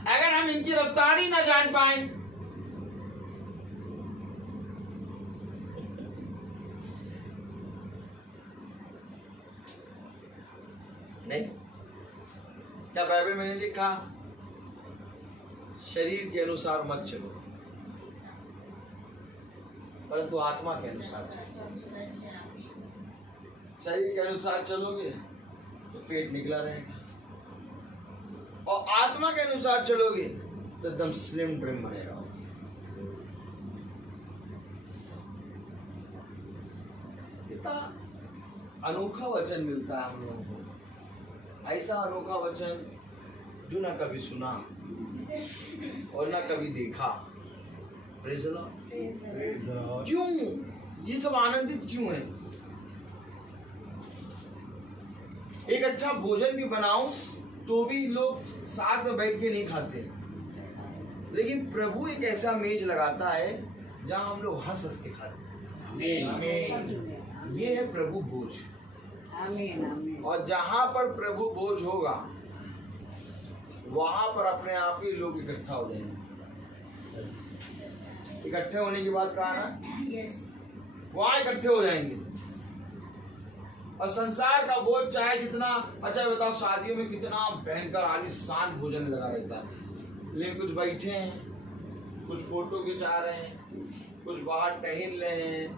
अगर हम इनकी रफ्तारी ना जान पाए, नहीं, क्या बाइबल में नहीं लिखा शरीर के अनुसार मत चलो परंतु आत्मा के अनुसार चलो। शरीर के अनुसार चलोगे तो पेट निकला रहेगा और आत्मा के अनुसार चलोगे तो एकदम स्लिम ट्रिम बने रहोगे। कितना अनोखा वचन मिलता है हम लोगों को। ऐसा अनोखा वचन जो ना कभी सुना और ना कभी देखा। Praise the Lord. क्यों ये सब आनंदित क्यों है? एक अच्छा भोजन भी बनाओ तो भी लोग साथ में बैठ के नहीं खाते, लेकिन प्रभु एक ऐसा मेज लगाता है जहां हम लोग हंस हंस के खाते हैं। ये है प्रभु भोज। और जहां पर प्रभु भोज होगा वहां पर अपने आप ही लोग इकट्ठा हो जाएंगे। इकट्ठे होने की बात कहा ना, वहां इकट्ठे हो जाएंगे। और संसार का भोज चाहे जितना अच्छा बताओ, शादियों में कितना भयंकर आलीशान भोजन लगा रहता है, लेकिन कुछ बैठे हैं, कुछ फोटो खिंचा रहे हैं, कुछ बाहर टहल रहे हैं,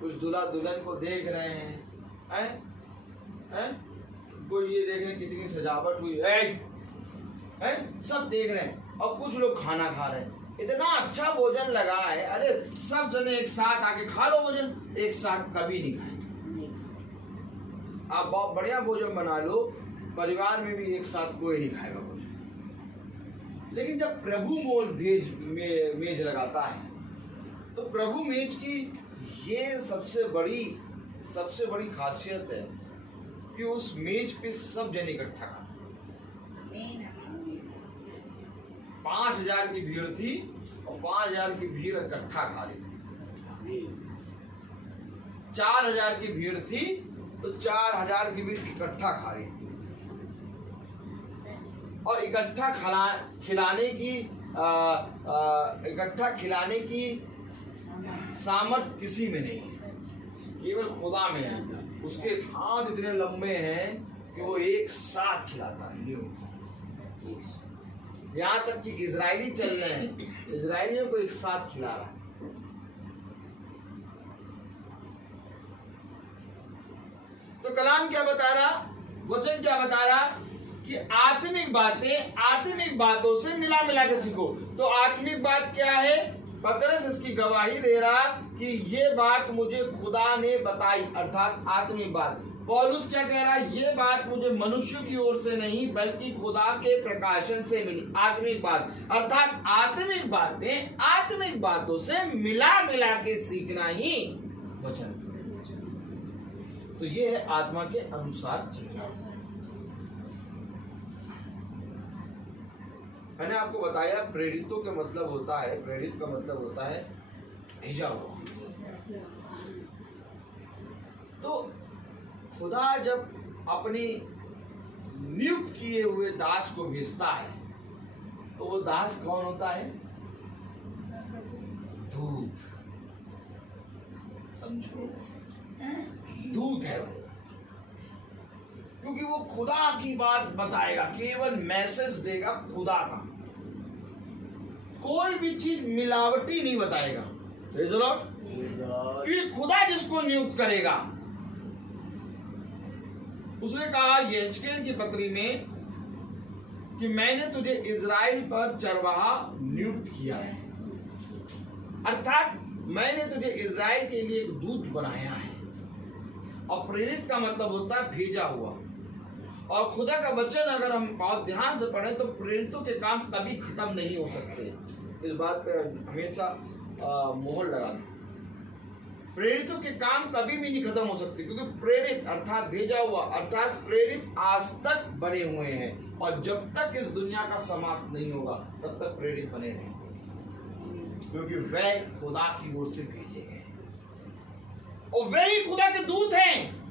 कुछ दूल्हा दुल्हन को देख रहे हैं, कोई ये देख रहे हैं कितनी सजावट हुई है, सब देख रहे हैं। और कुछ लोग खाना खा रहे हैं, इतना अच्छा भोजन लगा है। अरे सब जने एक साथ आके खा लो भोजन, एक साथ कभी नहीं खाएंगे। आप बहुत बढ़िया भोजन बना लो, परिवार में भी एक साथ कोई नहीं खाएगा भोजन। लेकिन जब प्रभु मेज लगाता है तो प्रभु मेज की ये सबसे बड़ी खासियत है कि उस मेज पे सब जन इकट्ठा खाते। 5000 की भीड़ थी और 5000 की भीड़ इकट्ठा खा रही थी। 4000 की भीड़ थी तो 4000 की भीड़ इकट्ठा खा रही थी। और इकट्ठा खिलाने की सामर्थ किसी में नहीं है, केवल खुदा में है। उसके हाथ इतने लंबे हैं कि वो एक साथ खिलाता है। यहाँ तक कि इजरायली चल रहे हैं, इजरायलियों को एक साथ खिला रहा है। तो कलाम क्या बता रहा, वचन क्या बता रहा कि आत्मिक बातों से मिला के सीखो। तो आत्मिक बात क्या है? पतरस इसकी गवाही दे रहा कि ये बात मुझे खुदा ने बताई, अर्थात आत्मिक बात। पौलुस क्या कह रहा है? ये बात मुझे मनुष्य की ओर से नहीं बल्कि खुदा के प्रकाशन से मिली। आत्मिक बात अर्थात आत्मिक बातों से मिला के सीखना ही वचन। तो ये है आत्मा के अनुसार चलना। मैंने आपको बताया प्रेरितों के मतलब होता है, प्रेरित का मतलब होता है भेजा हुआ। तो खुदा जब अपनी नियुक्त किए हुए दास को भेजता है तो वो दास कौन होता है? दूत। समझो, दूत है वो, क्योंकि वो खुदा की बात बताएगा, केवल मैसेज देगा खुदा का। कोई भी चीज मिलावटी नहीं बताएगा। क्योंकि खुदा जिसको नियुक्त करेगा, उसने कहा यहेजकेल की पत्री में कि मैंने तुझे इज़राइल पर चरवाहा नियुक्त किया है, अर्थात मैंने तुझे इज़राइल के लिए एक दूत बनाया है। और प्रेरित का मतलब होता है भेजा हुआ। और खुदा का वचन अगर हम बहुत ध्यान से पढ़ें तो प्रेरितों के काम कभी खत्म नहीं हो सकते। इस बात पे हमेशा मोहर लगा दें। प्रेरितों के काम कभी भी नहीं खत्म हो सकते, क्योंकि प्रेरित अर्थात भेजा हुआ अर्थात प्रेरित आज तक बने हुए हैं, और जब तक इस दुनिया का समाप्त नहीं होगा तब तक प्रेरित बने रहेंगे, क्योंकि वे खुदा की ओर से भेजे गए और वे ही खुदा के दूत हैं।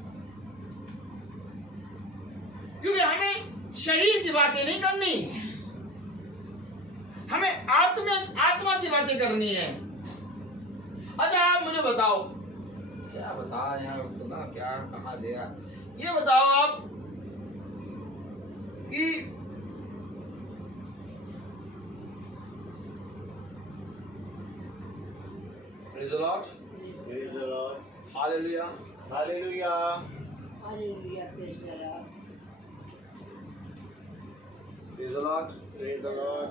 क्योंकि हमें शरीर की बातें नहीं करनी, हमें आत्मा की बातें करनी है। अच्छा आप मुझे बताओ, क्या बता यार, पता क्या कहा दे रहा, ये बताओ आप कि Praise the Lord. Praise the Lord. Hallelujah. Hallelujah. Hallelujah, praise the Lord. Praise the Lord. Praise the Lord.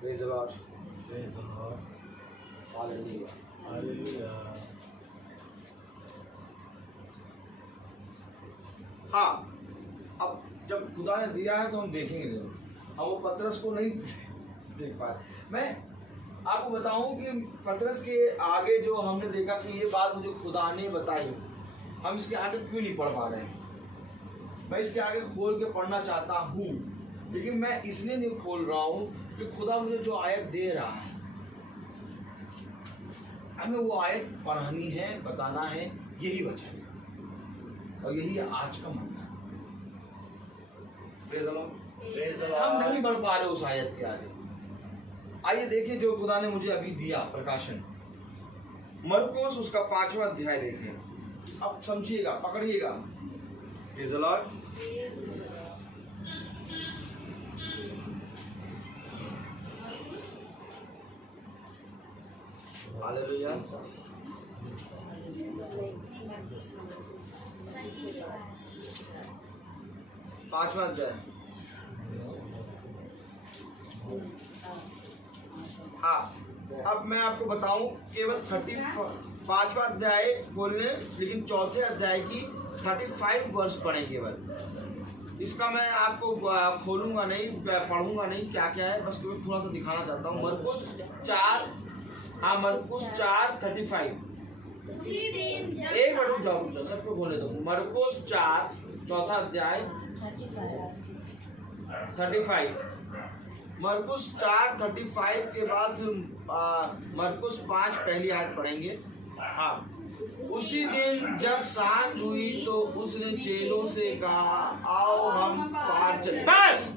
Praise the Lord. Praise the Lord. Hallelujah. Hallelujah. हाँ, अब जब खुदा ने दिया है तो हम देखेंगे जरूर। अब वो पतरस को नहीं देख पाए। मैं आपको बताऊं कि पतरस के आगे जो हमने देखा कि ये बात मुझे खुदा ने बताई, हम इसके आगे क्यों नहीं पढ़ पा रहे हैं। मैं इसके आगे खोल के पढ़ना चाहता हूँ, लेकिन मैं इसलिए नहीं खोल रहा हूँ कि खुदा मुझे जो आयत दे रहा है हमें वो आयत पढ़नी है, बताना है, यही वचन है और यही है आज का मामला। Praise the Lord. Praise the हम Lord. नहीं बढ़ पा रहे उस आयत के आगे। आइए देखिए जो खुदा ने मुझे अभी दिया प्रकाशन, मरकुस उसका 5वां अध्याय देखें। अब समझिएगा, पकड़िएगा। Praise the Lord. हालेलुया। 5वां अध्याय। हाँ, अब मैं आपको बताऊं, केवल 35वां अध्याय खोलने, लेकिन 4थे अध्याय की 35 वर्ष पढ़े केवल। इसका मैं आपको खोलूंगा नहीं, पढ़ूंगा नहीं क्या क्या है, बस केवल थोड़ा सा दिखाना चाहता हूँ। मरकुस 4, हाँ मरकुस 4:35। एक मिनट रुक जाओ, सबको खोले दो। मरकुस 4 4था अध्याय 35। मरकुस 4:35 के बाद फिर मरकुस 5 पहली आयत पढ़ेंगे। हाँ, उसी दिन जब सांझ हुई तो उसने चेलों से कहा, आओ हम पार चले। बस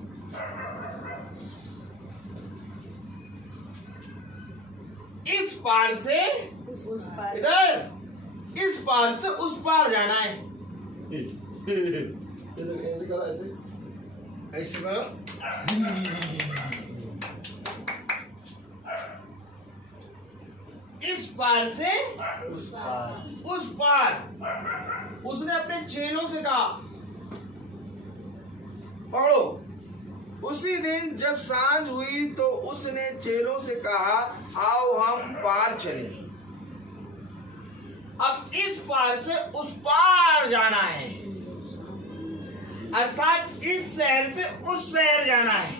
इस पार से उस पर इधर, इस पार से उस पार जाना है। ऐसे करो, ऐसे करो। इस पार से उस पार उसने अपने चेलों से कहा, पढ़ो। उसी दिन जब सांझ हुई तो उसने चेलों से कहा, आओ हम पार चलें। अब इस पार से उस पार जाना है, अर्थात इस शहर से उस शहर जाना है।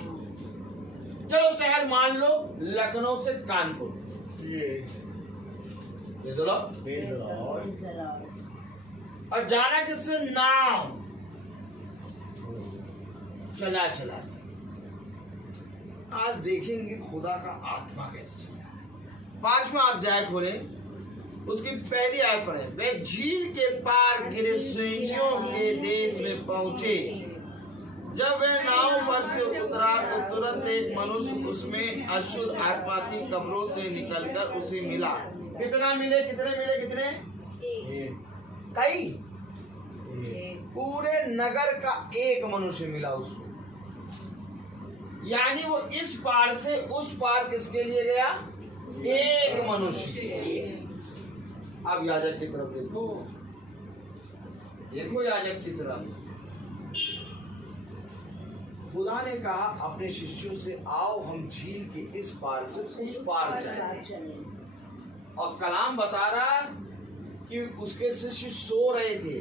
चलो शहर मान लो लखनऊ से Kanpur. Praise the Lord. praise the Lord. और जाना किससे? नाव चला चला। आज देखेंगे खुदा का आत्मा कैसे चल रहा है। 5वां अध्याय खोले, उसकी पहली आयत पढ़े। वे झील के पार गिरसेनियों के देश में पहुंचे। जब वह नाव पर से उतरा तो तुरंत एक मनुष्य उसमें अशुद्ध आत्मा की कब्रों से निकलकर उसे मिला। कितना मिले? कितने मिले? कितने? कई? पूरे नगर का एक मनुष्य मिला उसको। यानी वो इस पार से उस पार किसके लिए गया? एक मनुष्य के लिए। अब याजक की तरफ देखो, देखो याजक की तरफ। खुदा ने कहा अपने शिष्यों से, आओ हम झील के इस पार से उस पार चलें। और कलाम बता रहा कि उसके शिष्य सो रहे थे,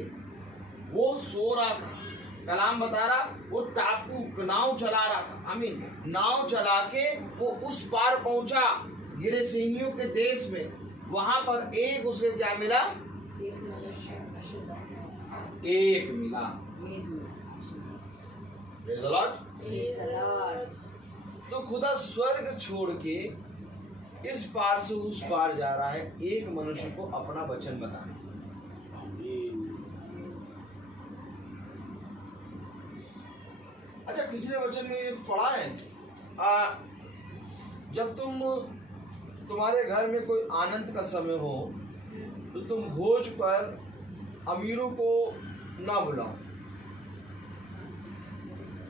वो सो रहा था। कलाम बता रहा वो टापू नाव चला रहा था, आमीन, नाव चला के वो उस पार पहुंचा गिरसेनियों के देश में। वहां पर एक उसे क्या मिला? एक मिला। Praise the Lord। तो खुदा स्वर्ग छोड़ के इस पार से उस पार जा रहा है एक मनुष्य को अपना वचन बताने। अच्छा, किसी ने वचन में ये पढ़ा है, जब तुम्हारे घर में कोई आनंद का समय हो तो तुम भोज पर अमीरों को ना बुलाओ,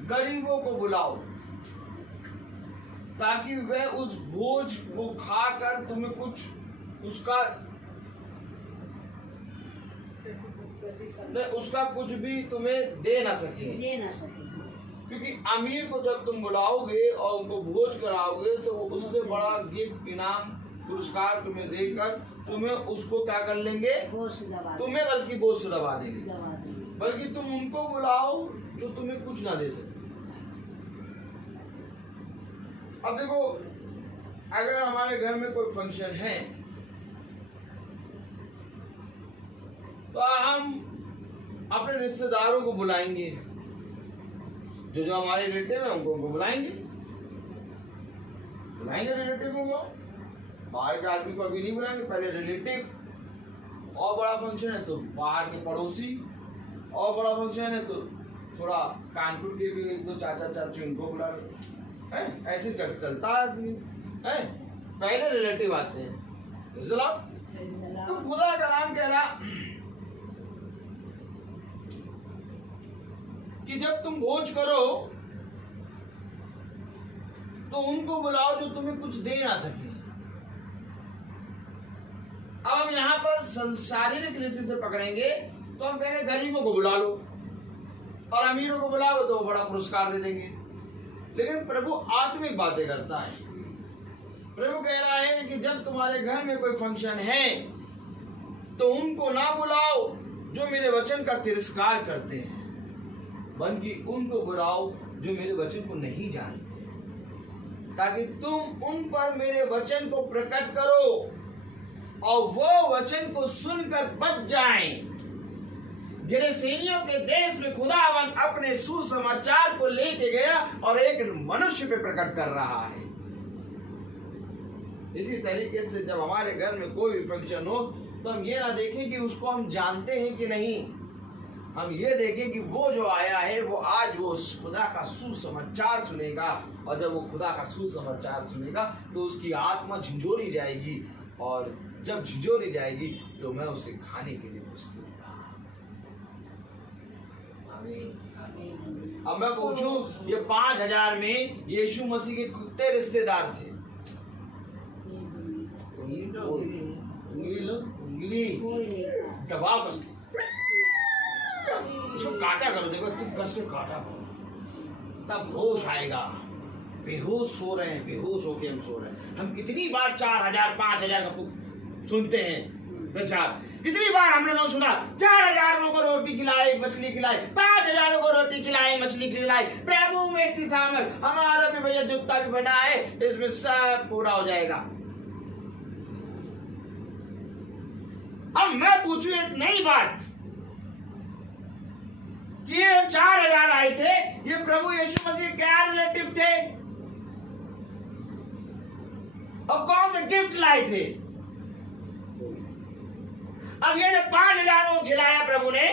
गरीबों को बुलाओ, ताकि वह उस भोज को खाकर तुम्हें कुछ उसका कुछ भी तुम्हें दे ना सके। क्योंकि अमीर को जब तुम बुलाओगे और उनको भोज कराओगे तो उससे बड़ा गिफ्ट, इनाम, पुरस्कार तुम्हें देकर तुम्हें उसको क्या कर लेंगे? तुम्हें बल्कि बोझ से दबा देंगे। बल्कि तुम उनको बुलाओ जो तुम्हें कुछ ना दे सके। अब देखो, अगर हमारे घर में कोई फंक्शन है तो हम अपने रिश्तेदारों को बुलाएंगे, जो हमारे रिलेटिव है उनको बुलाएंगे रिलेटिव को। बाहर के आदमी को अभी नहीं बुलाएंगे, पहले रिलेटिव। और बड़ा फंक्शन है तो बाहर के पड़ोसी, और बड़ा फंक्शन है तो थोड़ा कानपुर के भी एक दो चाचा चाची उनको बुला लो। ऐसे चलता आदमी है, पहले रिलेटिव आते हैं। तो खुदा का नाम कह रहा कि जब तुम भोज करो तो उनको बुलाओ जो तुम्हें कुछ दे ना सके। अब हम यहाँ पर शारीरिक रीति से पकड़ेंगे तो हम कहेंगे गरीबों को बुला लो और अमीरों को बुलाओ तो वो बड़ा पुरस्कार दे देंगे। लेकिन प्रभु आत्मिक बातें करता है। प्रभु कह रहा है कि जब तुम्हारे घर में कोई फंक्शन है तो उनको ना बुलाओ जो मेरे वचन का तिरस्कार करते हैं, बल्कि उनको बुलाओ जो मेरे वचन को नहीं जानते, ताकि तुम उन पर मेरे वचन को प्रकट करो और वो वचन को सुनकर बच जाएं। गिरसेनियों के देश में खुदावन अपने सुसमाचार को लेके गया और एक मनुष्य पे प्रकट कर रहा है। इसी तरीके से जब हमारे घर में कोई भी फंक्शन हो तो हम ये ना देखें कि उसको हम जानते हैं कि नहीं, हम ये देखें कि वो जो आया है वो आज वो खुदा का सुसमाचार सुनेगा, और जब वो खुदा का सुसमाचार सुनेगा तो उसकी आत्मा झंझोरी जाएगी, और जब झंझोरी जाएगी तो मैं उसे खाने के लिए प्रस्तुत हूँ। अब मैं पूछूं, ये 5000 में यीशु मसीह के कितने रिश्तेदार थे? उंगली दबाव कस के इसको काटा करो, देखो तुम कस के काटा करो, तब होश आएगा। बेहोश सो रहे हैं, बेहोश होके हम सो रहे हैं। हम कितनी बार 4000 5000 का सुनते हैं प्रचार, कितनी बार हमने लोग सुना 4000 लोगों को रोटी खिलाई, मछली खिलाई, 5000 को रोटी खिलाई, मछली खिलाई, प्रभु में इतनी सामर्थ, हमारा भी भैया जूता भी बना है, इसमें सब पूरा हो जाएगा। अब मैं पूछूं एक नई बात कि ये 4000 आए थे, ये प्रभु यीशु मसीह क्या रिलेटिव थे और कौन सा गिफ्ट लाए थे? अब ये जो 5000 को खिलाया प्रभु ने,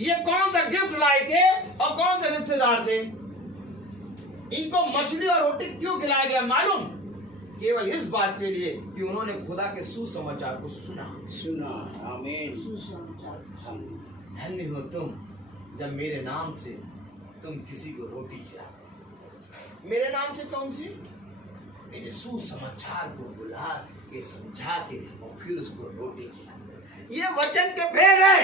ये कौन सा गिफ्ट लाए थे और कौन से रिश्तेदार थे? इनको मछली और रोटी क्यों खिलाया गया मालूम? केवल इस बात के लिए कि उन्होंने खुदा के सुसमाचार को सुना। आमीन। धन्य हो तुम जब मेरे नाम से तुम किसी को रोटी खिलाते। मेरे नाम से कौन सी? मेरे सुसमाचार को बुला के समझा के और फिर उसको रोटी खिला। ये वचन के भेद है।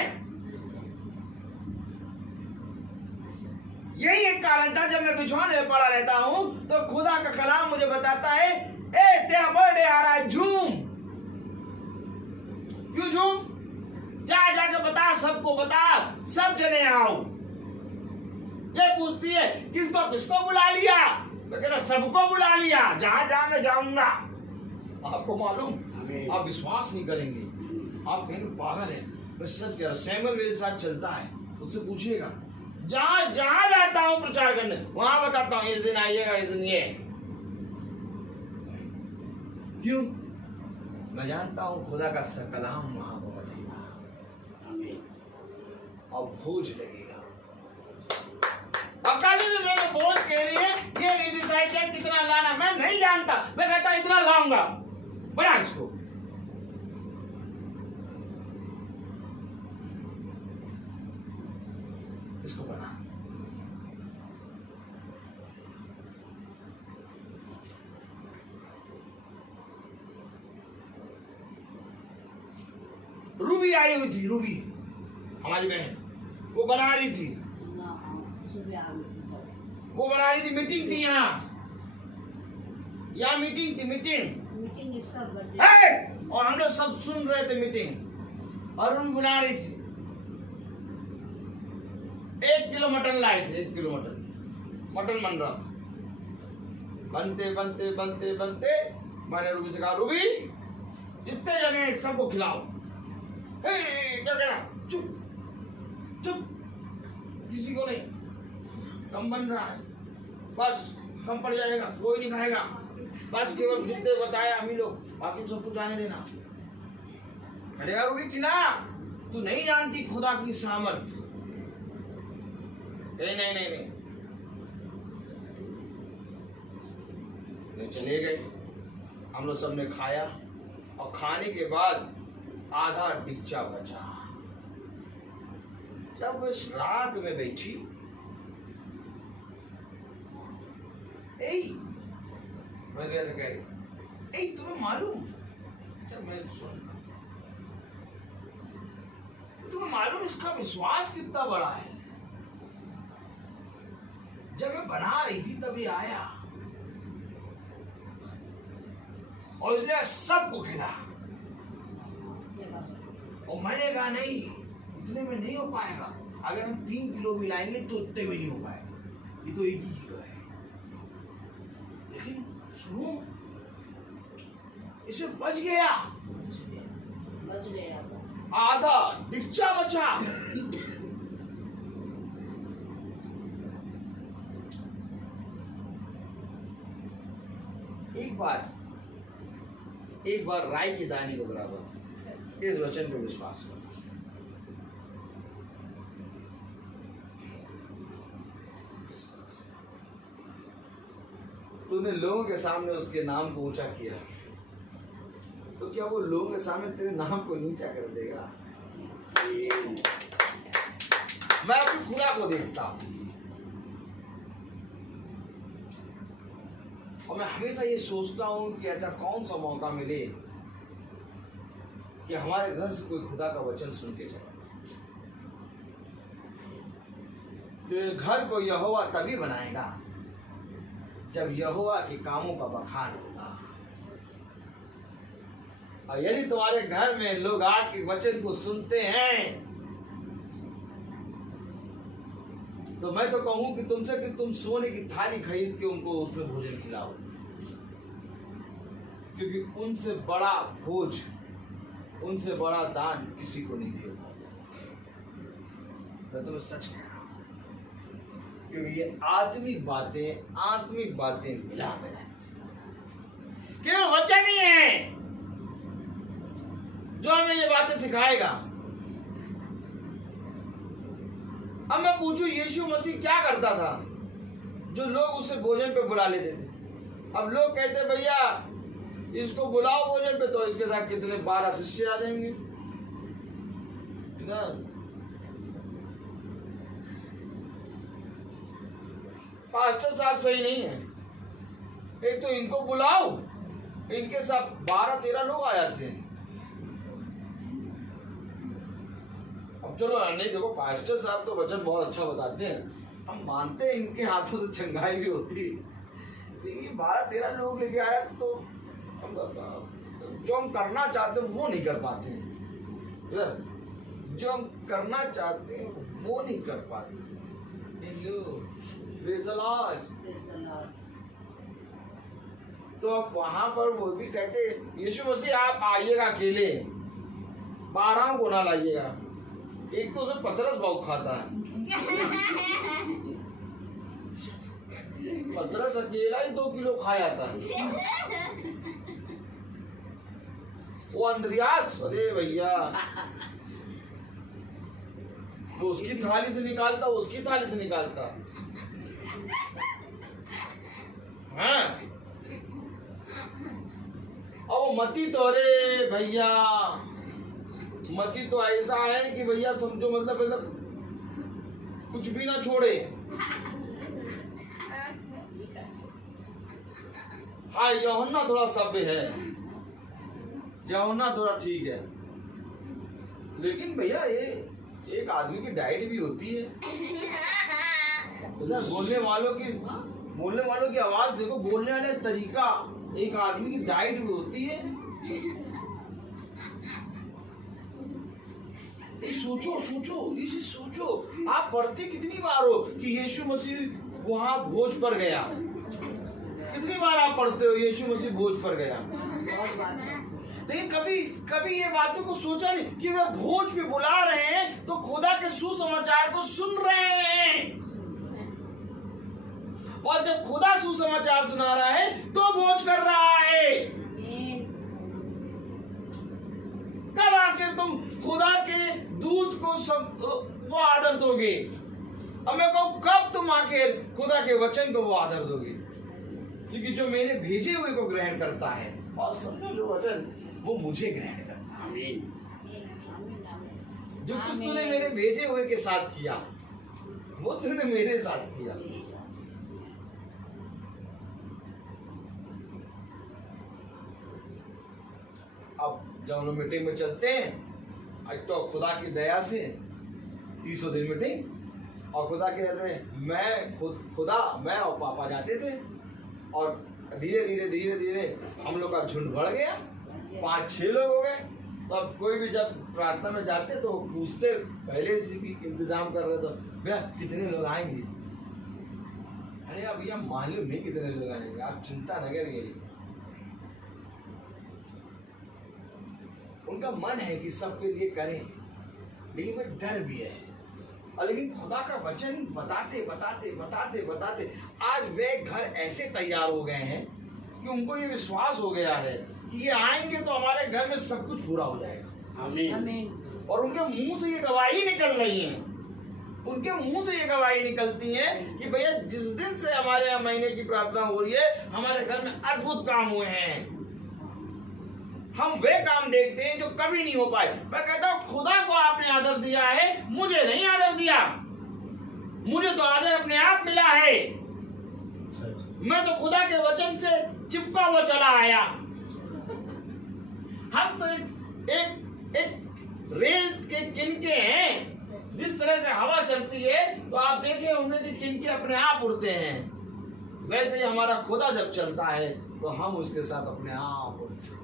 यही एक कारण था जब मैं बिछौने में पड़ा रहता हूं तो खुदा का कलाम मुझे बताता है, ए तेरा बर्थडे आ रहा है, झूम। क्यों झूम? जा जाके बता, सबको बता, सब जने आओ। ये पूछती है किसको किसको बुला लिया? मैं कह रहा सबको बुला लिया, जहां जहां मैं जाऊंगा। आपको मालूम, आप विश्वास नहीं करेंगे, आप कहेंगे पागल है। मैं सच कह रहा हूं, सैमुअल मेरे साथ चलता है, उससे पूछिएगा, जहां जहां जाता हूं प्रचार करने, वहां बताता हूं इस दिन आइएगा, इस दिन ये। क्यों? मैं जानता हूं खुदा का कलाम वहां बढ़ेगा और भोज लगेगा। अब कभी भी मैंने भोज के लिए ये नहीं डिसाइड किया कितना लाना, मैं नहीं जानता। मैं कहता इतना लाऊंगा, बना इसको। इसको बना। रूबी आई हुई थी, रूबी हमारी बहन, वो बना रही थी, वो बना रही थी, मीटिंग थी यहाँ मीटिंग थी, मीटिंग इसका बर्थडे और हम लोग सब सुन रहे थे मीटिंग, और रूबी बना रही थी। 1 किलो मटन लाए थे, 1 किलो मटन बन रहा था। बनते बनते बनते बनते मैंने रूबी से कहा, रूबी जितने जने सबको खिलाओ। क्या कहना? चुप चुप, किसी को नहीं, कम बन रहा है, बस कम पड़ जाएगा, कोई नहीं खाएगा, बस केवल जितने बताया हम ही लोग, बाकी सबको जाने देना। अरे यार रूबी खिला, तू नहीं जानती खुदा की सामर्थ। नहीं नहीं नहीं नहीं, नहीं चले गए। हम लोग सबने खाया और खाने के बाद आधा डिच्चा बचा। तब उस रात में बैठी, मैं कैसे कह रही, तुम्हें मालूम, जब मैं सुन, तुम्हें मालूम इसका विश्वास कितना बड़ा है। जब मैं बना रही थी तभी आया और इसने सबको खिला, और मैंने कहा नहीं, इतने में नहीं हो पाएगा, अगर हम 3 किलो भी लाएंगे तो उतने में नहीं हो पाएगा, ये तो 1 ही किलो है। लेकिन सुनो, इसमें बच गया, आधा डिच्चा बचा। एक बार राई के दाने के बराबर इस वचन पर विश्वास करो। तूने लोगों के सामने उसके नाम को ऊंचा किया, तो क्या वो लोगों के सामने तेरे नाम को नीचा कर देगा? मैं अपनी खुदा को देखता हूं और मैं हमेशा ये सोचता हूं कि ऐसा कौन सा मौका मिले कि हमारे घर से कोई खुदा का वचन सुन के चले। तो घर को यहोवा तभी बनाएगा जब यहोवा के कामों का बखान होगा। और यदि तुम्हारे घर में लोग आके वचन को सुनते हैं तो मैं तो कहूं कि तुमसे कि तुम सोने की थाली खरीद के उनको उसमें भोजन खिलाओ, क्योंकि उनसे बड़ा भोज, उनसे बड़ा दान किसी को नहीं दिया। मैं तुम्हें सच कह रहा हूं, क्योंकि ये आत्मिक बातें मिला केवल वचन ही है जो हमें ये बातें सिखाएगा। अब मैं पूछूं, यीशु मसीह क्या करता था जो लोग उसे भोजन पे बुला लेते थे? अब लोग कहते भैया इसको बुलाओ भोजन पे, तो इसके साथ कितने 12 शिष्य आ जाएंगे ना? पास्टर साहब सही नहीं है, एक तो इनको बुलाओ, इनके साथ 12-13 लोग आ जाते हैं। अब चलो नहीं, देखो पास्टर साहब तो वचन बहुत अच्छा बताते हैं, हम मानते हैं इनके हाथों से चंगाई भी होती है, लेकिन 12-13 लोग लेके आया तो जो हम करना चाहते हैं वो नहीं कर पाते हैं। जो हम करना चाहते हैं वो नहीं कर पाते। Praise the Lord। तो अब वहां पर वो भी कहते यीशु मसीह आप आइएगा अकेले, 12 को ना लाइएगा। एक तो उसे पतरस बहुत खाता है, पतरस अकेला ही 2 किलो खा जाता है। वो अंद्रियास, अरे भैया वो उसकी थाली से निकालता, उसकी थाली से निकालता। हाँ, और वो मती तो, अरे भैया मती तो ऐसा है कि भैया समझो, मतलब कुछ भी ना छोड़े। हाँ, यूहन्ना थोड़ा सभ्य है, यूहन्ना थोड़ा ठीक है, लेकिन भैया ये एक आदमी की डाइट भी होती है। बोलने वालों की आवाज देखो, बोलने वाले तरीका, एक आदमी की डाइट भी होती है। सोचो, आप पढ़ते कितनी बार हो कि यीशु मसीह वहां भोज पर गया? कितनी बार आप पढ़ते हो यीशु मसीह भोज पर गया? लेकिन कभी ये बातों को सोचा नहीं कि वे भोज पे बुला रहे हैं तो खुदा के सुसमाचार को सुन रहे हैं, और जब खुदा सुसमाचार सुना रहा है तो भोज कर रहा है। कब आखिर तुम खुदा के दूत को सब वो आदर दोगे? अब मैं कहूं, कब तुम आखिर खुदा के वचन को वो आदर दोगे? क्योंकि जो मेरे भेजे हुए को ग्रहण करता है, और समझो जो वचन वो मुझे ग्रहण करता है। आमीन। जो कुछ तूने मेरे भेजे हुए के साथ किया वो तूने मेरे साथ किया। अब जब हम लोग मीटिंग में चलते हैं, आज तो खुदा की दया से 300 दिन मीटिंग, और खुदा के ऐसे खुदा मैं और पापा जाते थे, और धीरे धीरे हम लोग का झुंड बढ़ गया, 5-6 लोग हो गए। तो अब कोई भी जब प्रार्थना में जाते तो पूछते, पहले से भी इंतजाम कर रहे, तो भैया कितने लोग आएंगे? अरे अब भैया मालूम नहीं कितने लोग आएंगे, आप चिंता न करिए। उनका मन है कि सबके लिए करें, लेकिन में डर भी है। और लेकिन खुदा का वचन बताते आज वे घर ऐसे तैयार हो गए हैं कि उनको ये विश्वास हो गया है कि ये आएंगे तो हमारे घर में सब कुछ पूरा हो जाएगा। आमीन। और उनके मुंह से ये गवाही निकल रही है, उनके मुंह से ये गवाही निकलती है कि भैया जिस दिन से हमारे यहाँ महीने की प्रार्थना हो रही है, हमारे घर में अद्भुत काम हुए हैं। हम वे काम देखते हैं जो कभी नहीं हो पाए। मैं कहता हूँ, खुदा को आपने आदर दिया है, मुझे नहीं आदर दिया। मुझे तो आदर अपने आप मिला है। मैं तो खुदा के वचन से चिपका हुआ चला आया। हम तो एक रेत के किनके हैं। जिस तरह से हवा चलती है तो आप देखे होंगे कि किनके अपने आप उड़ते हैं, वैसे ही हमारा खुदा जब चलता है तो हम उसके साथ अपने आप उड़ते हैं।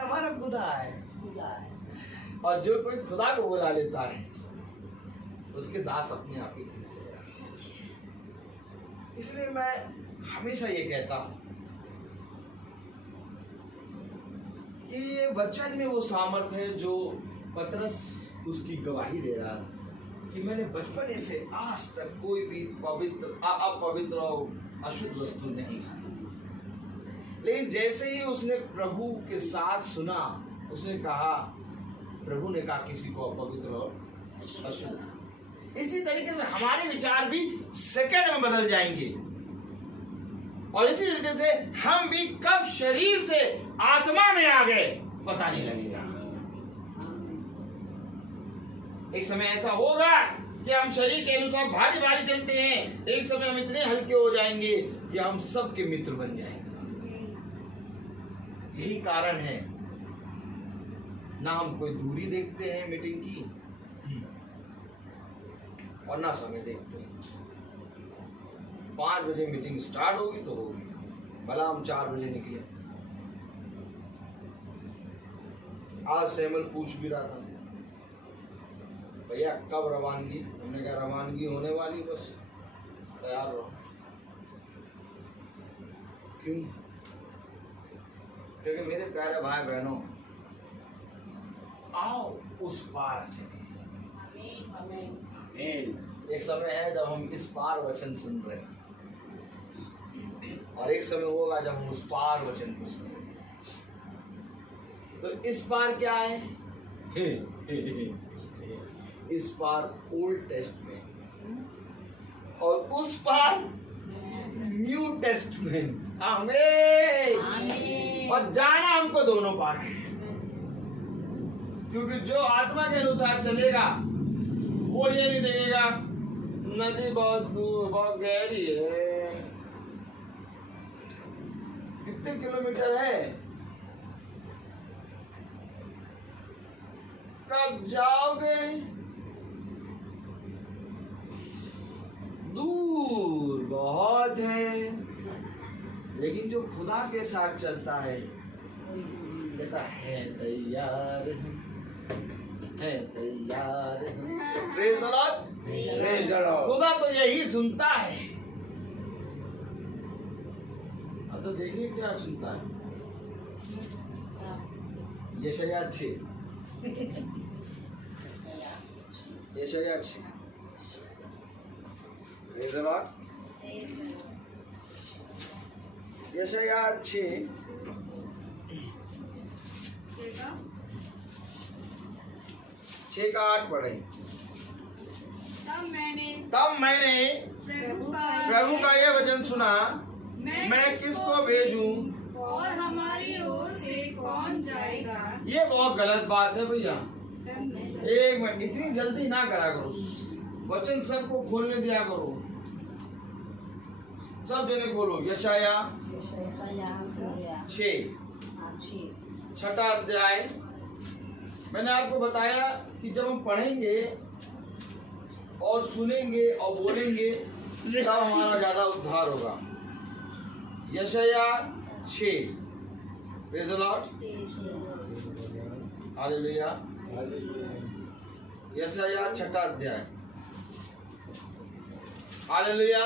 हमारा खुदा है, और जो कोई खुदा को बुला लेता है उसके दास अपने आप ही। इसलिए मैं हमेशा ये कहता हूं कि ये वचन में वो सामर्थ्य है जो पतरस उसकी गवाही दे रहा है कि मैंने बचपन से आज तक कोई भी अपवित्र और अशुद्ध वस्तु नहीं खाई। लेकिन जैसे ही उसने प्रभु के साथ सुना, उसने कहा, प्रभु ने कहा किसी को अपवित्र और अशुद्ध। इसी तरीके से हमारे विचार भी सेकंड में बदल जाएंगे, और इसी तरीके से हम भी कब शरीर से आत्मा में आ गए पता नहीं लगेगा। एक समय ऐसा होगा कि हम शरीर के अनुसार भारी भारी चलते हैं, एक समय हम इतने हल्के हो जाएंगे कि हम सबके मित्र बन जाएंगे। यही कारण है ना हम कोई दूरी देखते हैं मीटिंग की और ना समय देखते हैं। 5 बजे मीटिंग स्टार्ट होगी तो होगी, भला हम 4 बजे निकले। आज सैमुअल पूछ भी रहा था, भैया कब रवानगी? हमने कहा रवानगी होने वाली, बस तैयार रहो। क्यों? क्योंकि मेरे प्यारे भाई बहनों, आओ उस पार चले। एक समय है जब हम इस पार वचन सुन रहे हैं और एक समय होगा जब हम उस पार वचन को सुनेंगे। तो इस पार क्या है? इस पार ओल्ड टेस्टमेंट और उस पार न्यू टेस्टमेंट। आमीन। और जाना हमको दोनों पार है, क्योंकि जो आत्मा के अनुसार चलेगा वो ये नहीं देखेगा नदी बहुत दूर, बहुत गहरी है, कितने किलोमीटर है, कब जाओगे, दूर बहुत है। लेकिन जो खुदा के साथ चलता है कहता है तैयार है तैयार है। Praise the Lord। Praise the Lord। खुदा तो यही सुनता है। अब तो देखिए क्या सुनता है। यशायाह 6 यशायाह 6। Praise the Lord। यशायाह 6 का 8 पढ़े। तब मैंने प्रभु का यह वचन सुना, मैं किसको भेजूं और हमारी ओर से कौन जाएगा। ये बहुत गलत बात है भैया। एक मिनट, इतनी जल्दी ना करा करो, वचन सबको खोलने दिया करो, सब जने खोलो। यशायाह 6 छठा अध्याय। मैंने आपको बताया कि जब हम पढ़ेंगे और सुनेंगे और बोलेंगे तब हमारा ज्यादा उद्धार होगा। यशायाह 6। Praise the Lord. हालेलुया। यशायाह छठा अध्याय। हालेलुया।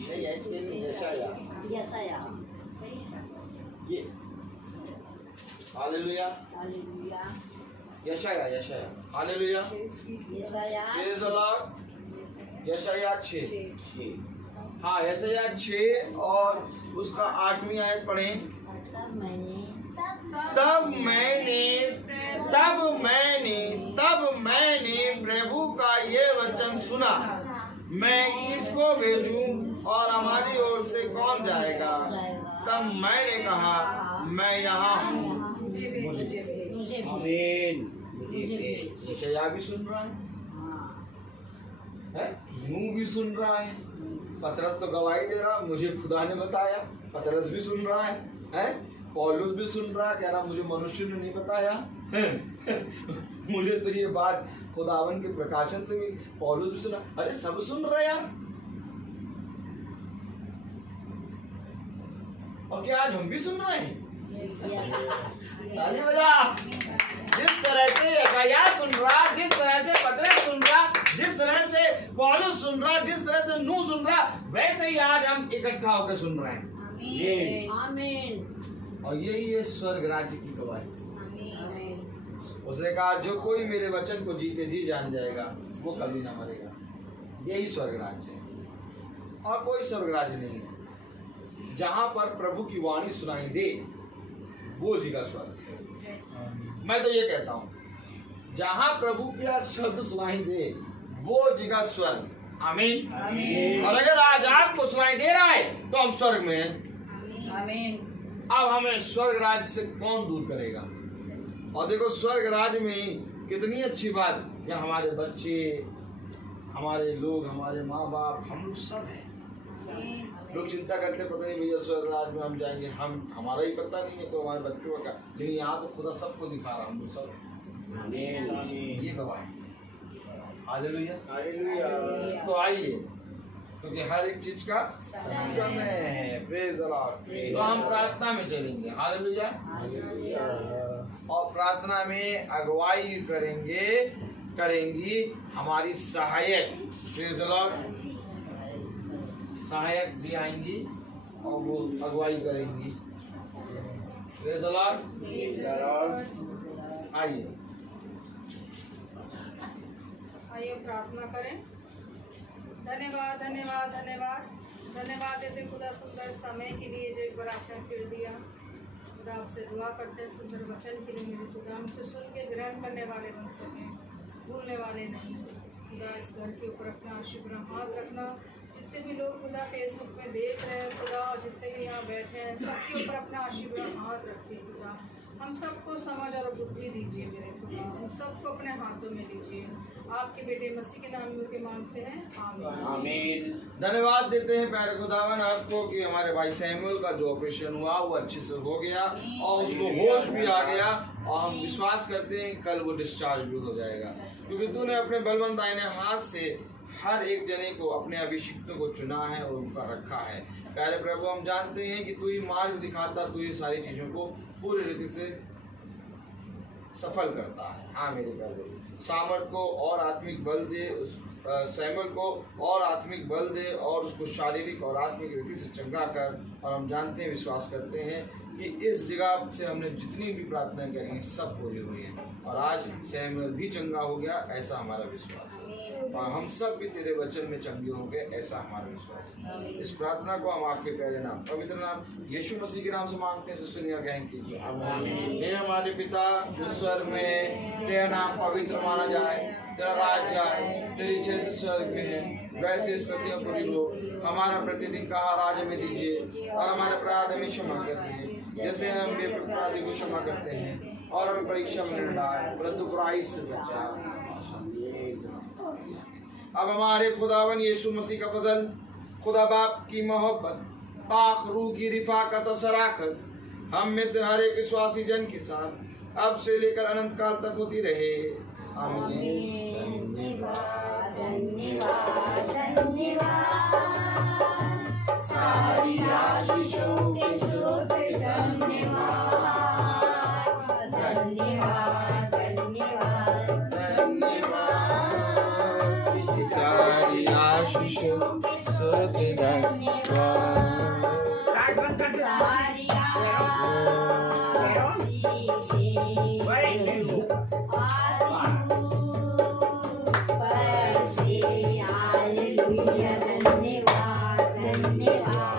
नहीं है, यशायाह ये। हालेलुया। यशायाह हालेलुया। Praise the Lord. यशायाह 6। हाँ, यशायाह 6 और उसका 8वीं आयत पढ़ें। तब मैंने प्रभु का ये वचन सुना, मैं किसको भेजूं और हमारी ओर से कौन जाएगा। तब मैंने कहा, मैं यहाँ हूँ, मुझे। आमीन। यशायाह भी सुन रहा है, नूह भी सुन रहा है, पतरस तो गवाही दे रहा, मुझे खुदा ने बताया। पतरस भी सुन रहा है, पौलुस भी सुन रहा है, कह रहा मुझे मनुष्य ने नहीं बताया। मुझे तो ये बात खुदावन के प्रकाशन से भी, पौलुस भी सुना। अरे सब सुन रहे यार। और क्या आज हम भी सुन रहे हैं? ताली बजा। जिस तरह से यशायाह सुन रहा, जिस तरह से पतरस सुन रहा, जिस तरह से पौलुस सुन रहा, जिस तरह से नूह सुन रहा, वैसे ही आज हम इकट्ठा होकर सुन रहे हैं। आमीन। और यही है स्वर्ग राज्य की गवाही। उसने कहा, जो कोई मेरे वचन को जीते जी जान जाएगा वो कभी ना मरेगा। यही स्वर्ग राज्य है और कोई स्वर्ग राज्य नहीं है। जहां पर प्रभु की वाणी सुनाई दे वो जगह स्वर्ग है। मैं तो ये कहता हूं, जहां प्रभु का शब्द सुनाई दे वो जगह स्वर्ग। आमीन। और अगर आज आपको सुनाई दे रहा है तो हम स्वर्ग में हैं। आमीन। अब हमें स्वर्ग राज्य से कौन दूर करेगा? और देखो स्वर्ग राज्य में कितनी अच्छी बात कि हमारे बच्चे, हमारे लोग, हमारे माँ बाप, हम लोग सब हैं। लोग चिंता करते पता नहीं भैया स्वर्ग राज्य में हम जाएंगे, हम हमारा ही पता नहीं है तो हमारे बच्चों का, लेकिन यहाँ तो खुदा सबको दिखा रहा, हम लोग सब ये गवाह है। Hallelujah hallelujah. तो आइए, क्योंकि हर एक चीज का समय है। Praise the Lord. तो हम प्रार्थना में चलेंगे। हालेलुया। और प्रार्थना में अगुवाई करेंगी हमारी सहायक, प्रेज द लॉर्ड, सहायक जी आएंगी और वो अगुवाई करेंगी। Praise the Lord. आइए आइए प्रार्थना करें। धन्यवाद धन्यवाद धन्यवाद धन्यवाद देते खुदा सुंदर समय के लिए जो एक बार आपने फिर दिया। खुदा आपसे दुआ करते हैं सुंदर वचन के लिए मेरे खुदा हमसे सुन के ग्रहण करने वाले बन सकें, भूलने वाले नहीं। खुदा इस घर के ऊपर अपना आशीर्वाद हाथ रखना। जितने भी लोग खुदा फेसबुक में देख रहे हैं खुदा, और जितने भी यहाँ बैठे हैं सबके ऊपर अपना आशीर्वाद हाथ रखिए खुदा। हम सबको समझ और बुद्धि दीजिए मेरे खुदा, हम सबको अपने हाथों में लीजिए। आपके बेटे मसीह के नाम में मांगते हैं, आमीन आमीन। धन्यवाद देते हैं प्यारे खुदावन आपको कि हमारे भाई सैमुअल का जो ऑपरेशन हुआ वो अच्छे से हो गया और उसको होश भी आ गया, और हम विश्वास करते हैं कल वो डिस्चार्ज भी हो जाएगा, क्योंकि तूने अपने बलवंत दाहिने हाथ से हर एक जने को, अपने अभिषिक्तों को चुना है और उनका रखा है। प्यारे प्रभु, हम जानते हैं कि तू ही मार्ग दिखाता, तू ही सारी चीजों को पूरी रीति से सफल करता है। हाँ मेरे प्रभु, सामर्थ को और आत्मिक बल दे, उस सैमुअल को और आत्मिक बल दे और उसको शारीरिक और आत्मिक रीति से चंगा कर। और हम जानते हैं, विश्वास करते हैं कि इस जगह से हमने जितनी भी प्रार्थनाएं करी सब पूरी हुई हैं, और आज सैमुअल भी चंगा हो गया, ऐसा हमारा विश्वास है, और हम सब भी तेरे वचन में चंगे होंगे, ऐसा हमारा विश्वास है। इस प्रार्थना को हम आपके प्यारे नाम, पवित्र नाम यीशु मसीह के नाम से मांगते हैं। सुनिए ग्रहण कीजिए। हे हमारे पिता जो स्वर्ग में, तेरा नाम पवित्र माना जाए, तेरा राज जाए, तेरी इच्छा से स्वर्ग में है वैसे इस पृथ्वी पर पूरी हो। हमारा प्रतिदिन का आहार आज हमें दीजिए, और हमारे अपराध हमें क्षमा करते हैं जैसे हम भी अपने अपराधी को क्षमा करते हैं, और हमें परीक्षा में न डाल परंतु बुराई से बचा। अब हमारे खुदावन यीशु मसीह का फजल, खुदा बाप की मोहब्बत, पाक रूह की रिफाकत और सराखत हम में से हर एक विश्वासी जन के साथ अब से लेकर अनंत काल तक होती रहे। आमीन। धन्यवाद धन्यवाद सारी आशीषों के स्रोत धन्यवाद धन्यवाद धन्यवाद धन्यवाद सारी आशीषों के स्रोत धन्यवाद। सारी धन्यवाद धन्यवाद।